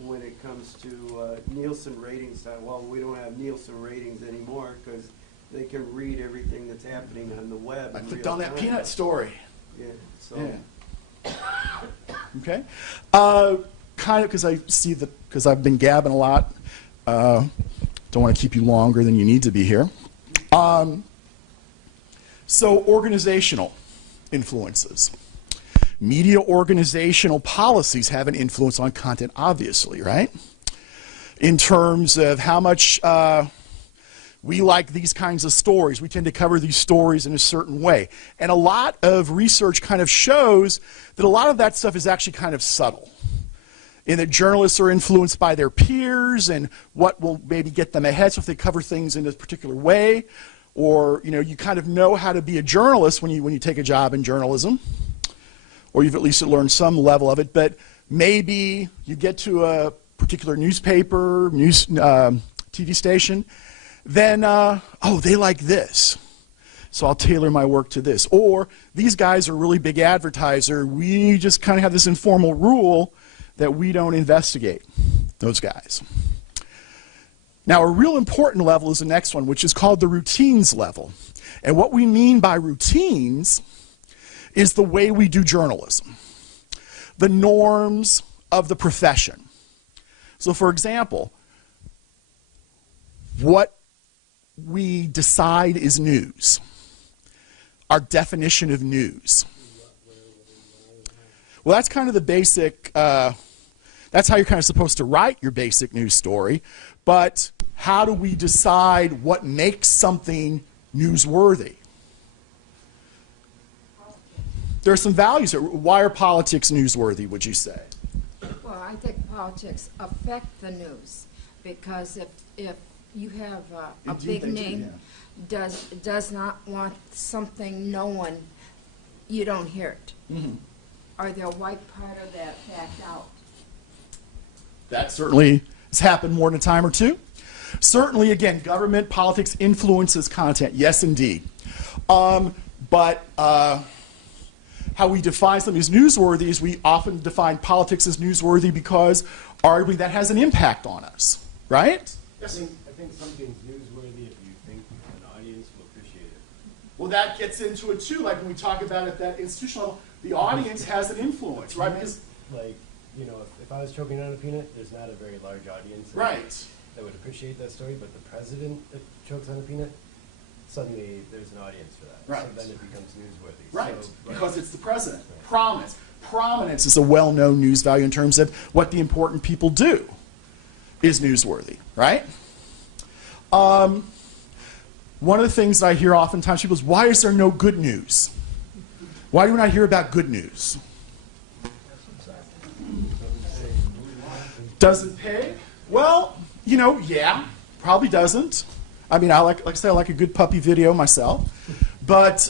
when it comes to Nielsen ratings. Well, we don't have Nielsen ratings anymore because they can read everything that's happening on the web. I clicked on that peanut story. Yeah. So. Yeah. Okay. Kind of because I see that, because I've been gabbing a lot. Don't want to keep you longer than you need to be here. So organizational influences. Media organizational policies have an influence on content, obviously, right? In terms of how much we like these kinds of stories. We tend to cover these stories in a certain way. And a lot of research kind of shows that a lot of that stuff is actually kind of subtle, in that journalists are influenced by their peers and what will maybe get them ahead. So if they cover things in a particular way, or you kind of know how to be a journalist when you take a job in journalism, or you've at least learned some level of it. But maybe you get to a particular newspaper, TV station, then oh, they like this, so I'll tailor my work to this. Or these guys are a really big advertiser. We just kind of have this informal rule that we don't investigate those guys. Now, a real important level is the next one, which is called the routines level. And what we mean by routines is the way we do journalism, the norms of the profession. So, for example, what we decide is news, our definition of news. Well, that's kind of the basic, that's how you're kind of supposed to write your basic news story. But how do we decide what makes something newsworthy? There are some values. Why are politics newsworthy, would you say? Well, Well, I think politics affect the news, because if you have a Indeed, big they do, name does not want something known, you don't hear it. Or they'll wipe part of that fact out. That certainly has happened more than a time or two. Certainly, again, government politics influences content. Yes, indeed. But how we define something as newsworthy is we often define politics as newsworthy because arguably that has an impact on us, right? I think something's newsworthy if you think an audience will appreciate it. Well, that gets into it too. Like when we talk about at that institutional level, the audience has an influence, right? Because Like, you know, if I was choking on a peanut, there's not a very large audience that would appreciate that story, but the president that chokes on a peanut, suddenly there's an audience for that. Right. So then it becomes newsworthy. Right, So, because it's the president. Right. Prominence. Prominence is a well-known news value in terms of what the important people do is newsworthy, right? One of the things that I hear oftentimes people is, why is there no good news? Why do we not hear about good news? Does it pay? Well, you know, yeah, probably doesn't. I mean, like I say, I like a good puppy video myself. But,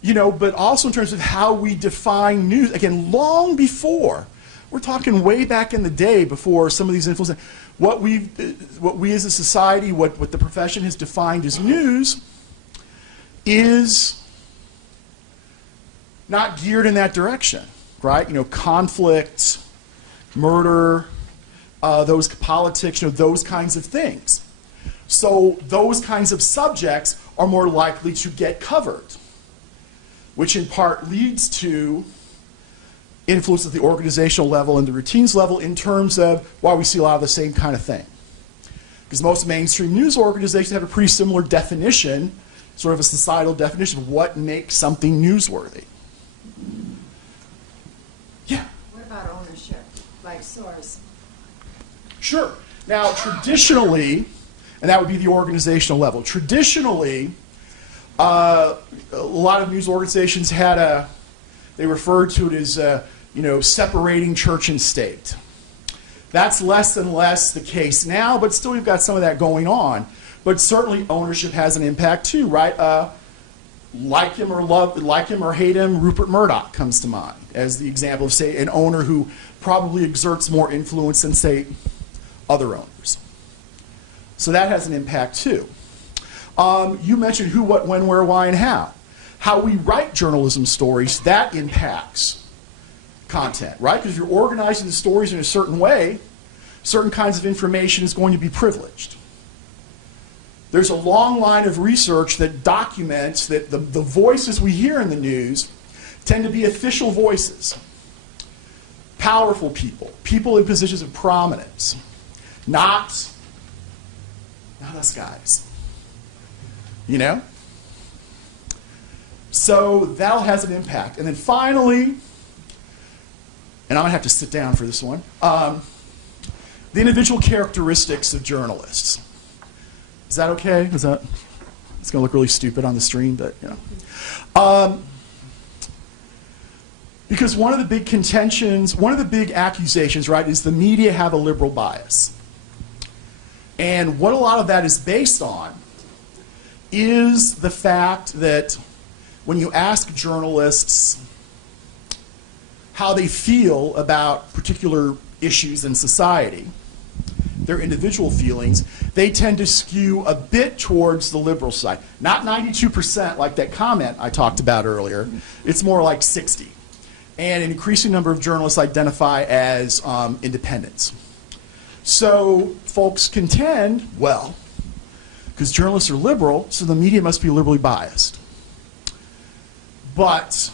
you know, but also in terms of how we define news, again, long before, we're talking way back in the day before some of these influences, what we as a society, what the profession has defined as news is not geared in that direction, right? You know, conflict, murder, those politics, you know, those kinds of things. So those kinds of subjects are more likely to get covered, which in part leads to influence at the organizational level and the routines level in terms of why we see a lot of the same kind of thing. Because most mainstream news organizations have a pretty similar definition, sort of a societal definition of what makes something newsworthy. Yeah. What about ownership, like Source? Sure. Now, traditionally, and that would be the organizational level, traditionally, a lot of news organizations had they referred to it as, you know, separating church and state. That's less and less the case now, but still we've got some of that going on. But certainly ownership has an impact too, right? Like him or hate him, Rupert Murdoch comes to mind as the example of, say, an owner who probably exerts more influence than, say, other owners. So that has an impact too. You mentioned who, what, when, where, why, and how. How we write journalism stories, that impacts content, right? Because if you're organizing the stories in a certain way, certain kinds of information is going to be privileged. There's a long line of research that documents that the voices we hear in the news tend to be official voices. Powerful people, people in positions of prominence, not us guys. You know? So that has an impact. And then finally, and I'm going to have to sit down for this one, the individual characteristics of journalists. Is that okay? It's going to look really stupid on the screen, but, you know. Because one of the big contentions, one of the big accusations, right, is the media have a liberal bias. And what a lot of that is based on is the fact that when you ask journalists how they feel about particular issues in society, their individual feelings, they tend to skew a bit towards the liberal side. Not 92% like that comment I talked about earlier. It's more like 60. And an increasing number of journalists identify as independents. So folks contend, well, because journalists are liberal, so the media must be liberally biased. But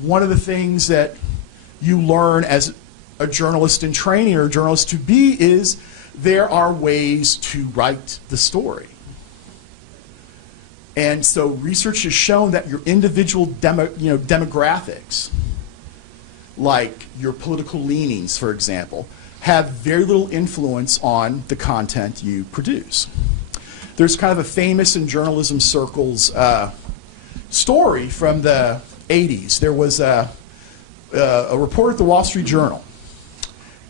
one of the things that you learn as a journalist in training or a journalist to be is there are ways to write the story. And so research has shown that your individual demographics, like your political leanings, for example, have very little influence on the content you produce. There's kind of a famous in journalism circles story from the 80s. There was a a reporter at the Wall Street Journal.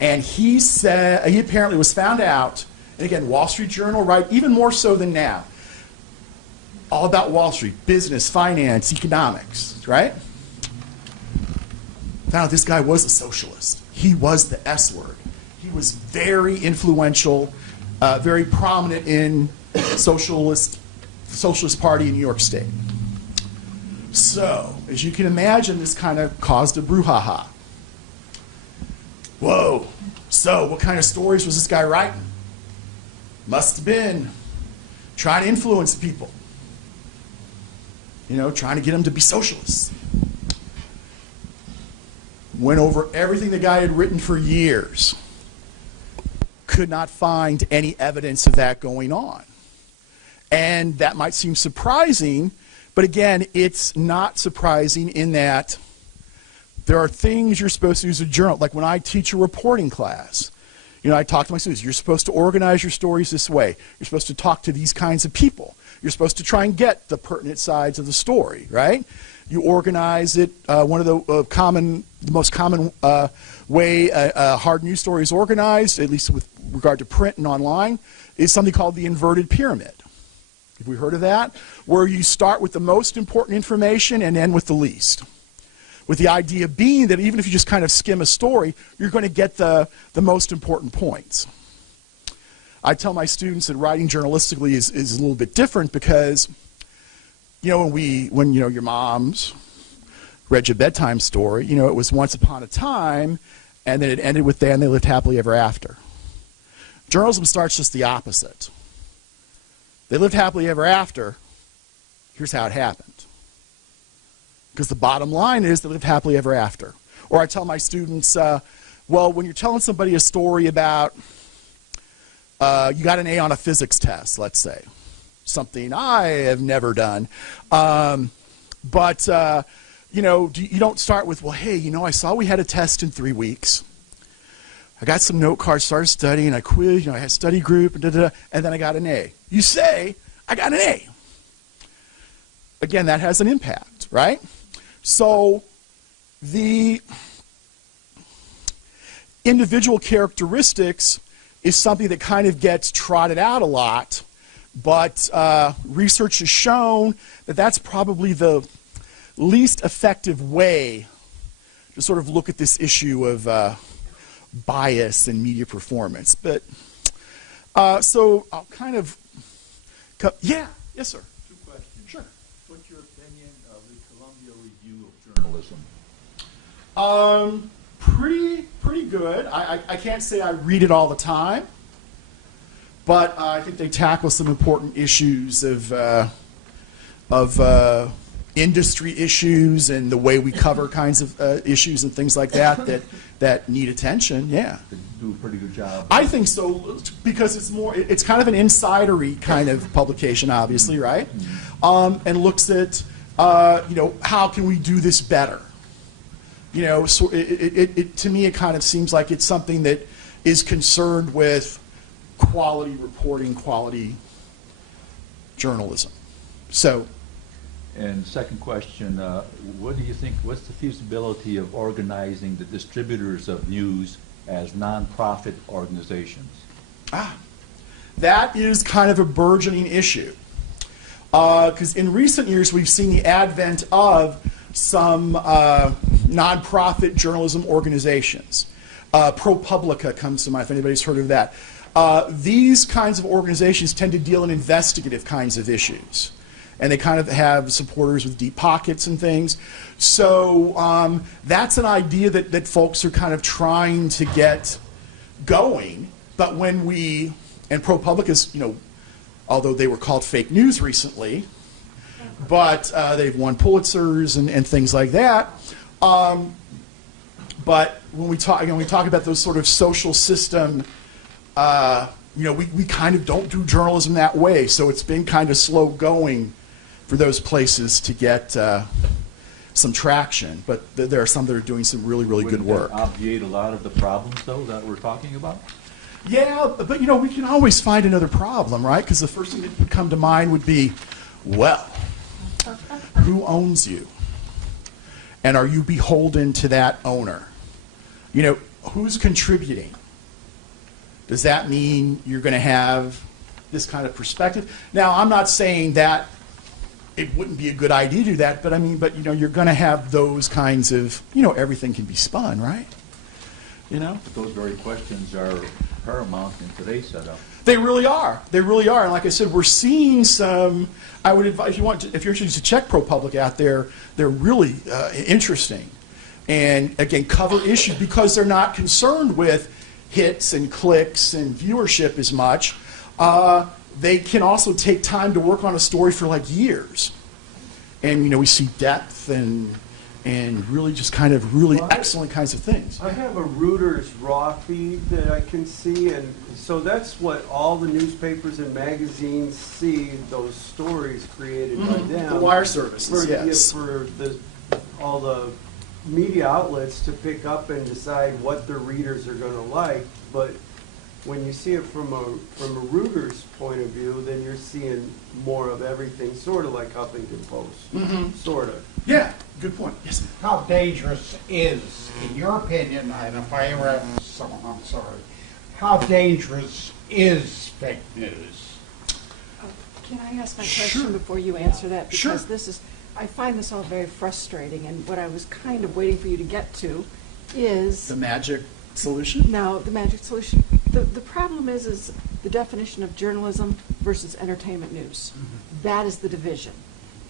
And he said, he apparently was found out, and again, Wall Street Journal, right, even more so than now, all about Wall Street, business, finance, economics, right? Found out this guy was a socialist. He was the S word. He was very influential, very prominent in Socialist Party in New York State. So, as you can imagine, this kind of caused a brouhaha. Whoa, so what kind of stories was this guy writing? Must have been trying to influence people. You know, trying to get them to be socialists. Went over everything the guy had written for years. Could not find any evidence of that going on. And that might seem surprising, but again, it's not surprising in that there are things you're supposed to use as a journal. Like when I teach a reporting class, you know, I talk to my students, you're supposed to organize your stories this way. You're supposed to talk to these kinds of people. You're supposed to try and get the pertinent sides of the story, right? You organize it. One of the most common way a hard news story is organized, at least with regard to print and online, is something called the inverted pyramid. Have we heard of that? Where you start with the most important information and end with the least. With the idea being that even if you just kind of skim a story, you're going to get the most important points. I tell my students that writing journalistically is a little bit different because, you know, when you know, your moms read you a bedtime story, you know, it was once upon a time, and then it ended with they lived happily ever after. Journalism starts just the opposite. They lived happily ever after. Here's how it happened. Because the bottom line is they lived happily ever after. Or I tell my students, well, when you're telling somebody a story about you got an A on a physics test, let's say, something I have never done, but you know, you don't start with, well, hey, you know, I saw we had a test in 3 weeks. I got some note cards, started studying, I quizzed, you know, I had a study group, and then I got an A. You say, I got an A. Again, that has an impact, right? So the individual characteristics is something that kind of gets trotted out a lot, but research has shown that that's probably the least effective way to sort of look at this issue of bias in media performance. But so I'll kind of, yeah, yes, sir. Two questions. Sure. What's your opinion of the Columbia Review of Journalism? Pretty good. I can't say I read it all the time, but I think they tackle some important issues of industry issues and the way we cover kinds of issues and things like that need attention. Yeah. They do a pretty good job. I think so, because it's kind of an insidery kind of publication, obviously, right? And looks at, you know, how can we do this better? You know, so to me, it kind of seems like it's something that is concerned with quality reporting, quality journalism. So. And second question, what do you think, what's the feasibility of organizing the distributors of news as nonprofit organizations? That is kind of a burgeoning issue. Because in recent years, we've seen the advent of some nonprofit journalism organizations. ProPublica comes to mind, if anybody's heard of that. These kinds of organizations tend to deal in investigative kinds of issues. And they kind of have supporters with deep pockets and things. So that's an idea that folks are kind of trying to get going. But when and ProPublica's, you know, although they were called fake news recently, but they've won Pulitzers and things like that. But when we talk about those sort of social system, you know, we kind of don't do journalism that way. So it's been kind of slow going for those places to get some traction. But there are some that are doing some really, really good work. Wouldn't that obviate a lot of the problems, though, that we're talking about? Yeah, but you know, we can always find another problem, right? Because the first thing that would come to mind would be, well, who owns you? And are you beholden to that owner? You know, who's contributing? Does that mean you're going to have this kind of perspective? Now, I'm not saying that it wouldn't be a good idea to do that, but I mean, but you know, you're going to have those kinds of, you know, everything can be spun, right? You know? But those very questions are paramount in today's setup. They really are. They really are. And like I said, we're seeing some. I would advise if you're interested to check ProPublica out there. They're really interesting, and again, cover issues because they're not concerned with hits and clicks and viewership as much. They can also take time to work on a story for like years, and you know we see depth and really just kind of really excellent kinds of things. I have a Reuters raw feed that I can see, and so that's what all the newspapers and magazines see, those stories created by them. The wire services, yes. For all the media outlets to pick up and decide what their readers are going to like. But when you see it from a Reuters point of view, then you're seeing more of everything, sort of like Huffington Post, sort of. Yeah, good point. Yes. How dangerous is, in your opinion, and if I ever have someone, I'm sorry, how dangerous is fake news? Can I ask my question before you answer that? Sure. Because this is, I find this all very frustrating, and what I was kind of waiting for you to get to is... The magic solution? No, the magic solution. The problem is the definition of journalism versus entertainment news. That is the division.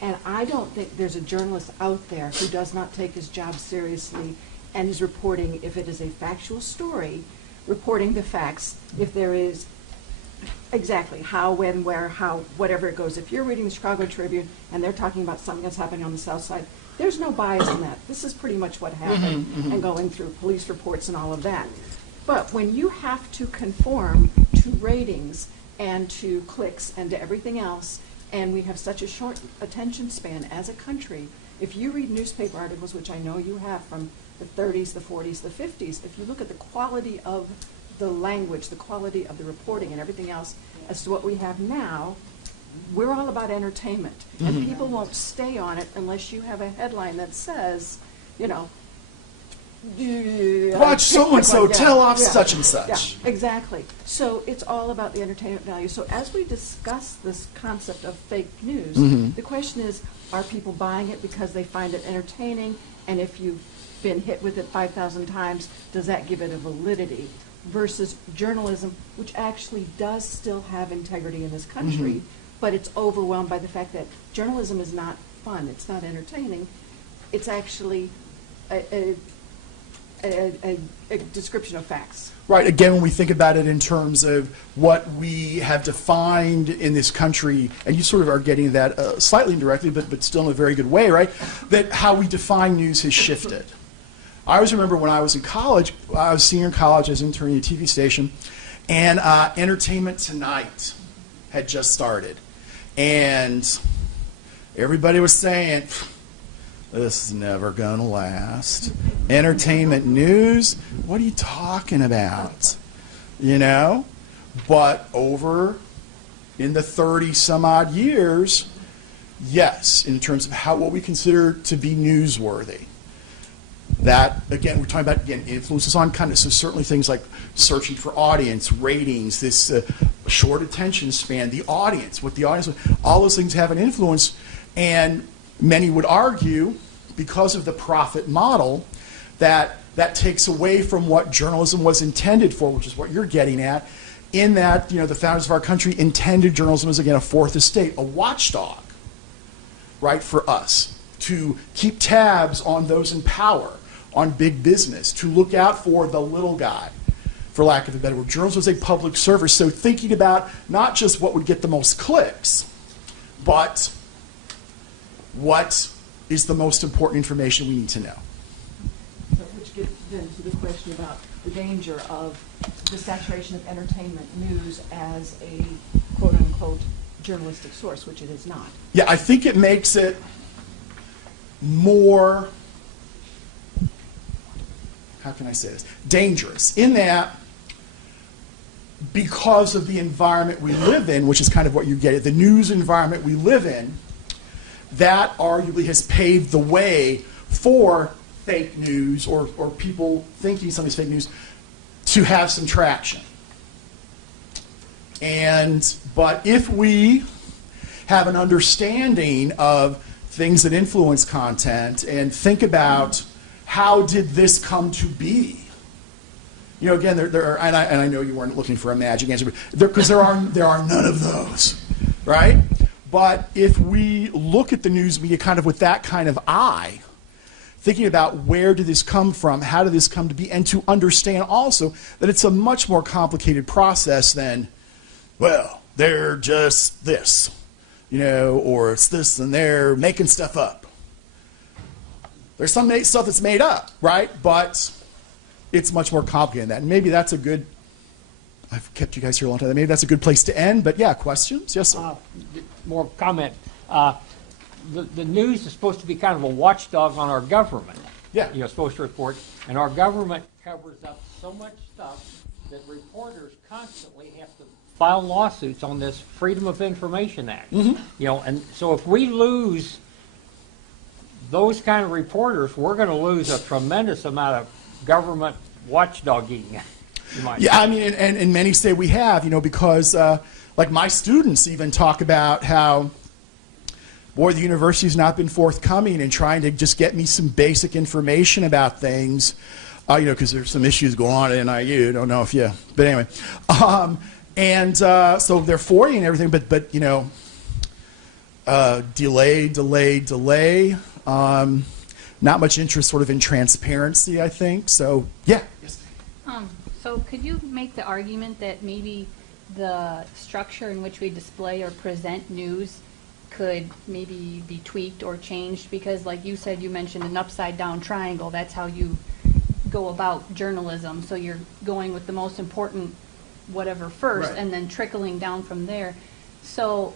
And I don't think there's a journalist out there who does not take his job seriously and is reporting, if it is a factual story, reporting the facts. If there is exactly how, when, where, how, whatever it goes. If you're reading the Chicago Tribune and they're talking about something that's happening on the South Side, there's no bias in that. This is pretty much what happened, and going through police reports and all of that. But when you have to conform to ratings and to clicks and to everything else, and we have such a short attention span as a country, if you read newspaper articles, which I know you have from the 30s, the 40s, the 50s, if you look at the quality of the language, the quality of the reporting and everything else as to what we have now, we're all about entertainment. And people won't stay on it unless you have a headline that says, you know, watch so-and-so tell off such and such. Yeah, exactly. So it's all about the entertainment value. So as we discuss this concept of fake news, the question is, are people buying it because they find it entertaining? And if you've been hit with it 5,000 times, does that give it a validity? Versus journalism, which actually does still have integrity in this country, but it's overwhelmed by the fact that journalism is not fun, it's not entertaining, it's actually a description of facts. Right. Again, when we think about it in terms of what we have defined in this country, and you sort of are getting that slightly indirectly, but still in a very good way, right? That how we define news has shifted. I always remember when I was in college, I was senior in college, I was interning at a TV station, and Entertainment Tonight had just started. And everybody was saying, this is never going to last. Entertainment news? What are you talking about? You know? But over in the 30-some-odd years, yes, in terms of what we consider to be newsworthy. That, again, we're talking about, again, influences on content. So certainly things like searching for audience, ratings, this short attention span, the audience, what the audience, all those things have an influence. And many would argue, because of the profit model, that takes away from what journalism was intended for, which is what you're getting at, in that, you know, the founders of our country intended journalism as, again, a fourth estate, a watchdog, right, for us, to keep tabs on those in power, on big business, to look out for the little guy, for lack of a better word. Journalism was a public service, so thinking about not just what would get the most clicks, but what is the most important information we need to know. So, which gets then to the question about the danger of the saturation of entertainment news as a quote-unquote journalistic source, which it is not. Yeah, I think it makes it more, how can I say this, dangerous, in that because of the environment we live in, which is kind of what you get at the news environment we live in, that arguably has paved the way for fake news or people thinking something's fake news to have some traction. But if we have an understanding of things that influence content and think about how did this come to be? You know, again, there are, and I know you weren't looking for a magic answer, but because there are none of those, right? But if we look at the news media kind of with that kind of eye, thinking about where did this come from, how did this come to be, and to understand also that it's a much more complicated process than, well, they're just this, you know, or it's this and they're making stuff up. There's some stuff that's made up, right? But it's much more complicated than that. And maybe that's a good, I've kept you guys here a long time, maybe that's a good place to end. But yeah, questions? Yes, sir. More comment. The news is supposed to be kind of a watchdog on our government. Yeah. You know, supposed to report. And our government covers up so much stuff that reporters constantly have to file lawsuits on this Freedom of Information Act. Mm-hmm. You know, and so if we lose those kind of reporters, we're going to lose a tremendous amount of government watchdogging. You might Yeah, say. I mean, and many say we have, you know, because like my students even talk about how, boy, the university's not been forthcoming in trying to just get me some basic information about things, you know, because there's some issues going on at NIU. Don't know if you, but anyway. So they're for you and everything, but you know, delay. Not much interest sort of in transparency, I think. So, yeah. Yes. So could you make the argument that maybe the structure in which we display or present news could maybe be tweaked or changed? Because like you said, you mentioned an upside down triangle. That's how you go about journalism. So you're going with the most important whatever first, Right. and then trickling down from there. So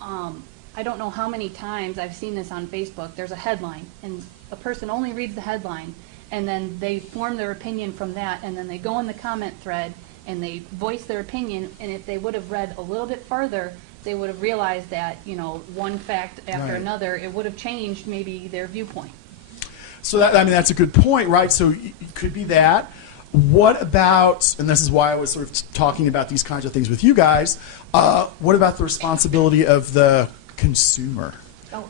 I don't know how many times I've seen this on Facebook. There's a headline, and a person only reads the headline, and then they form their opinion from that, and then they go in the comment thread and they voice their opinion, and if they would have read a little bit further, they would have realized that, you know, one fact after Right. another, it would have changed maybe their viewpoint. So that, I mean, that's a good point, right? So it could be that. What about, and this is why I was sort of talking about these kinds of things with you guys, what about the responsibility of the consumer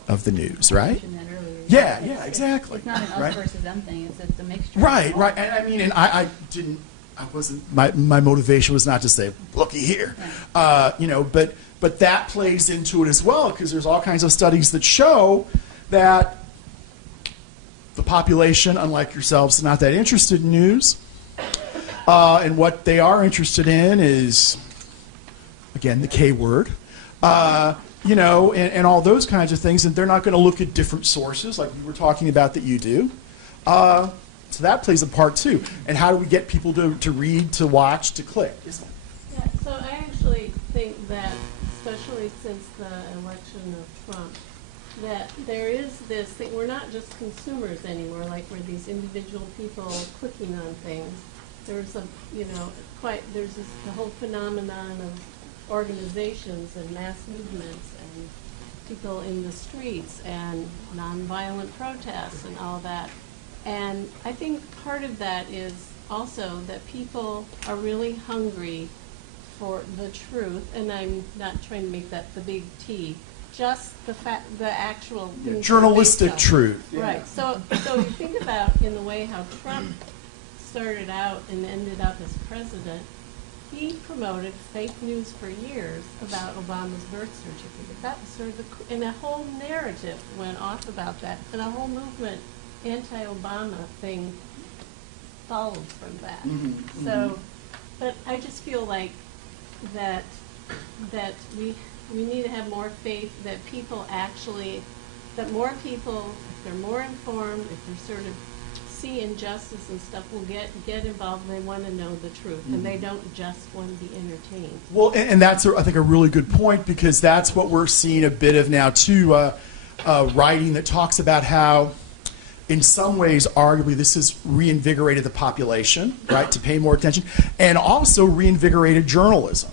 of the news, I right? mentioned that earlier. Yeah, It's- yeah, exactly. It's not an us Right. versus them thing, it's a mixture. Right, right. And I mean, and I wasn't, my motivation was not to say, looky here, you know, but that plays into it as well, because there's all kinds of studies that show that the population, unlike yourselves, is not that interested in news. And what they are interested in is, again, the K word, you know, and all those kinds of things. And they're not going to look at different sources like we were talking about that you do. So that plays a part too. And how do we get people to read, to watch, to click? Yes, ma'am. Yeah, so I actually think that, especially since the election of Trump, that there is this thing, we're not just consumers anymore, like we're these individual people clicking on things. There's a, you know, there's this, the whole phenomenon of organizations and mass movements and people in the streets and nonviolent protests and all that. And I think part of that is also that people are really hungry for the truth, and I'm not trying to make that the big T, just the actual things that Journalistic they tell. truth. Right. So you think about in the way how Trump started out and ended up as president, he promoted fake news for years about Obama's birth certificate. That was sort of and a whole narrative went off about that, and a whole movement, anti-Obama thing, followed from that. Mm-hmm, So, but I just feel like that we need to have more faith that people actually, that more people, if they're more informed, if they're sort of see injustice and stuff, will get involved. They want to know the truth, and they don't just want to be entertained. Well, and that's, I think, a really good point, because that's what we're seeing a bit of now, too, writing that talks about how, in some ways, arguably, this has reinvigorated the population, right, to pay more attention, and also reinvigorated journalism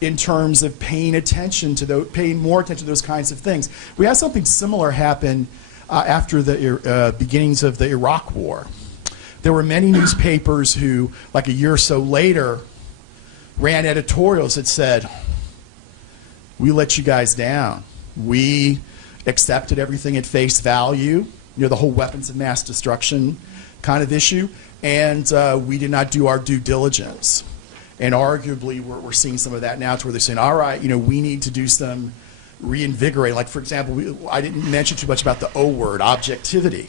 in terms of paying attention to those, paying more attention to those kinds of things. We had something similar happen after the beginnings of the Iraq War. There were many newspapers who, like a year or so later, ran editorials that said, we let you guys down. We accepted everything at face value, the whole weapons of mass destruction kind of issue, and we did not do our due diligence. And arguably, we're seeing some of that now to where they're saying, all right, we need to do some reinvigorate. Like, for example, I didn't mention too much about the O word, objectivity.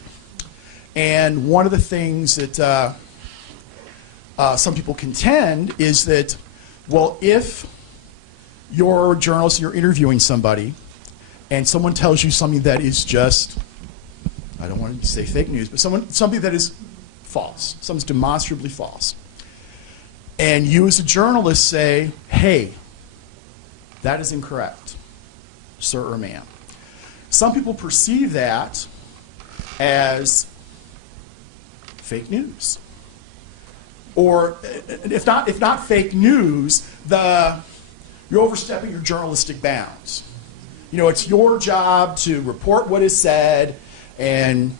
And one of the things that some people contend is that, well, if you're a journalist and you're interviewing somebody and someone tells you something that is just, I don't want to say fake news, but something that is false, something's demonstrably false, and you as a journalist say, hey, that is incorrect, sir or ma'am. Some people perceive that as fake news. Or if not fake news, you're overstepping your journalistic bounds. It's your job to report what is said, and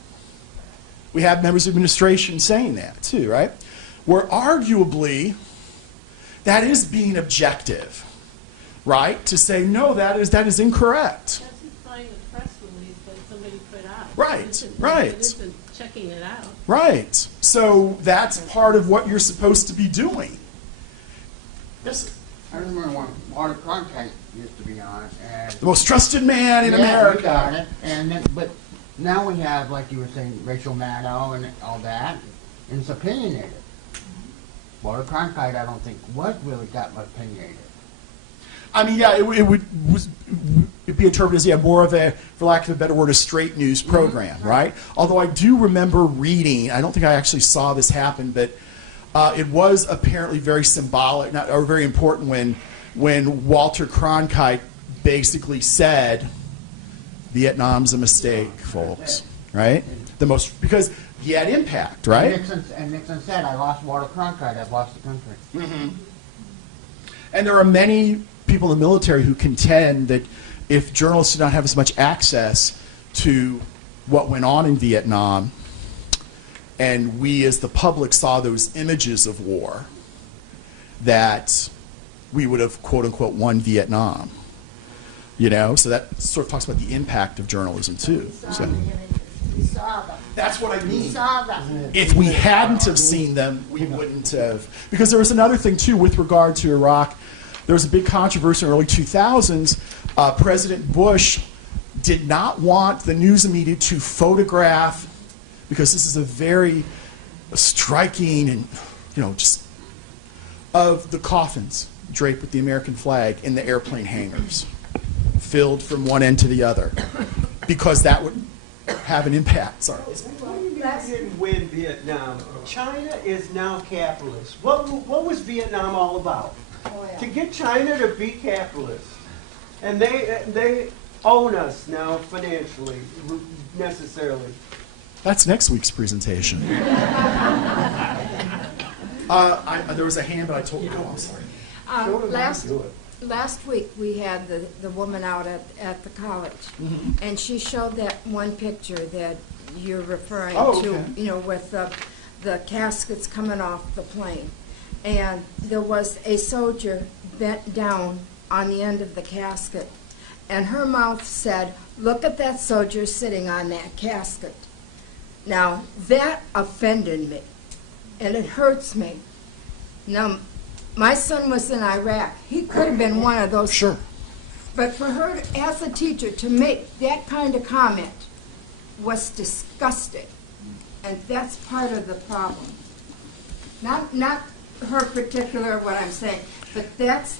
we have members of administration saying that too, right? Where arguably that is being objective, right? To say, no, that is incorrect. That's implying a press release that somebody put out. Right, It isn't checking it out. Right. So that's part of what you're supposed to be doing. Yes, sir. I remember when Walter Cronkite used to be on it, and The most trusted man in yeah, America. we got it. And then, but now we have, like you were saying, Rachel Maddow and all that, and it's opinionated. Walter Cronkite, I don't think was really that opinionated. I mean, yeah, it would be interpreted as more of a, for lack of a better word, a straight news program, right? Although I do remember reading, I don't think I actually saw this happen, but it was apparently very symbolic, or very important when Walter Cronkite basically said, Vietnam's a mistake, folks, right? Because he had impact, right? And Nixon said, I lost Walter Cronkite, I've lost the country. Mm-hmm. And there are many people in the military who contend that if journalists did not have as much access to what went on in Vietnam, and we as the public saw those images of war, that we would have, quote unquote, won Vietnam. So that sort of talks about the impact of journalism too. So We saw them. that's what I mean. We saw them. If we hadn't have seen them, we wouldn't have. Because there was another thing, too, with regard to Iraq. There was a big controversy in the early 2000s. President Bush did not want the news media to photograph, because this is a very striking and, just of the coffins draped with the American flag in the airplane hangars, filled from one end to the other, because that would have an impact. Sorry. We didn't win Vietnam. China is now capitalist. What was Vietnam all about? To get China to be capitalist. And they own us now financially, necessarily. That's next week's presentation. There was a hand, but I told you. Oh, I'm sorry. Last week we had the woman out at the college, and she showed that one picture that you're referring to, with the caskets coming off the plane. And there was a soldier bent down on the end of the casket, and her mouth said, "Look at that soldier sitting on that casket." Now, that offended me, and it hurts me. Now, my son was in Iraq. He could have been one of those. Sure. But for her, as a teacher, to make that kind of comment was disgusting. And that's part of the problem. Not her particular, what I'm saying, but that's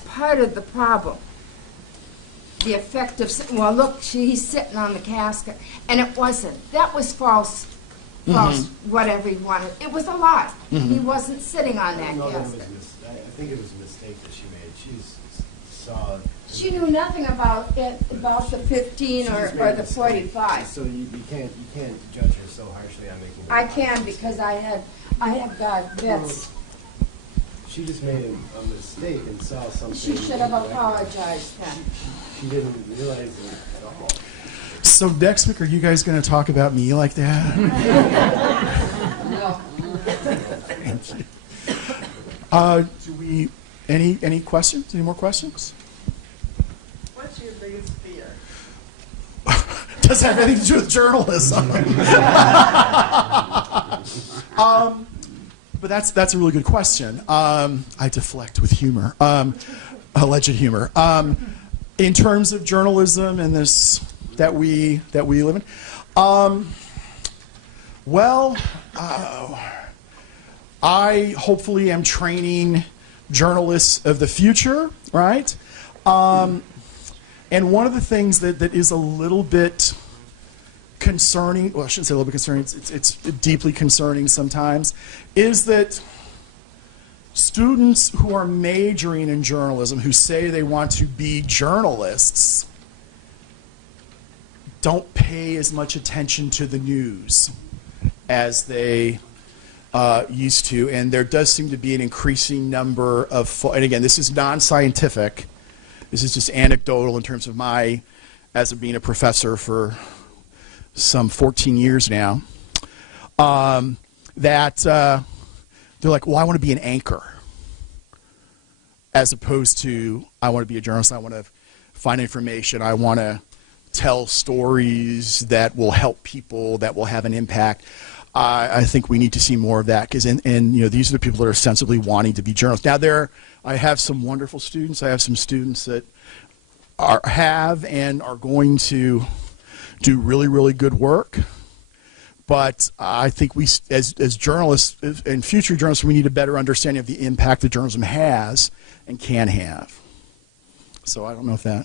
part of the problem. The effect of, well, look, he's sitting on the casket. And it wasn't. That was false, whatever you wanted. It was a lie. He wasn't sitting on that casket. I think it was a mistake that she made. Saw. She knew nothing about the 15 or the 45. So you can't judge her so harshly on making. I can, because I have got vets. She just made a mistake and saw something. She should have apologized then. She didn't realize it at all. So next week, are you guys going to talk about me like that? Thank you. Do we, any questions? Any more questions? What's your biggest fear? Does have anything to do with journalism. But that's a really good question. I deflect with humor, alleged humor. In terms of journalism and this that we live in, I hopefully am training journalists of the future, right? And one of the things that is a little bit concerning, well, I shouldn't say a little bit concerning, it's deeply concerning sometimes, is that students who are majoring in journalism, who say they want to be journalists, don't pay as much attention to the news as they used to. And there does seem to be an increasing number of, and again, this is non-scientific, this is just anecdotal in terms of my, as of being a professor for some 14 years now, that they're like, well, I want to be an anchor, as opposed to, I want to be a journalist, I want to find information, I want to tell stories that will help people, that will have an impact. I think we need to see more of that, because and you know, these are the people that are sensibly wanting to be journalists. Now I have some wonderful students. I have some students that have and are going to do really, really good work. But I think we, as journalists and future journalists, we need a better understanding of the impact that journalism has and can have. So I don't know if that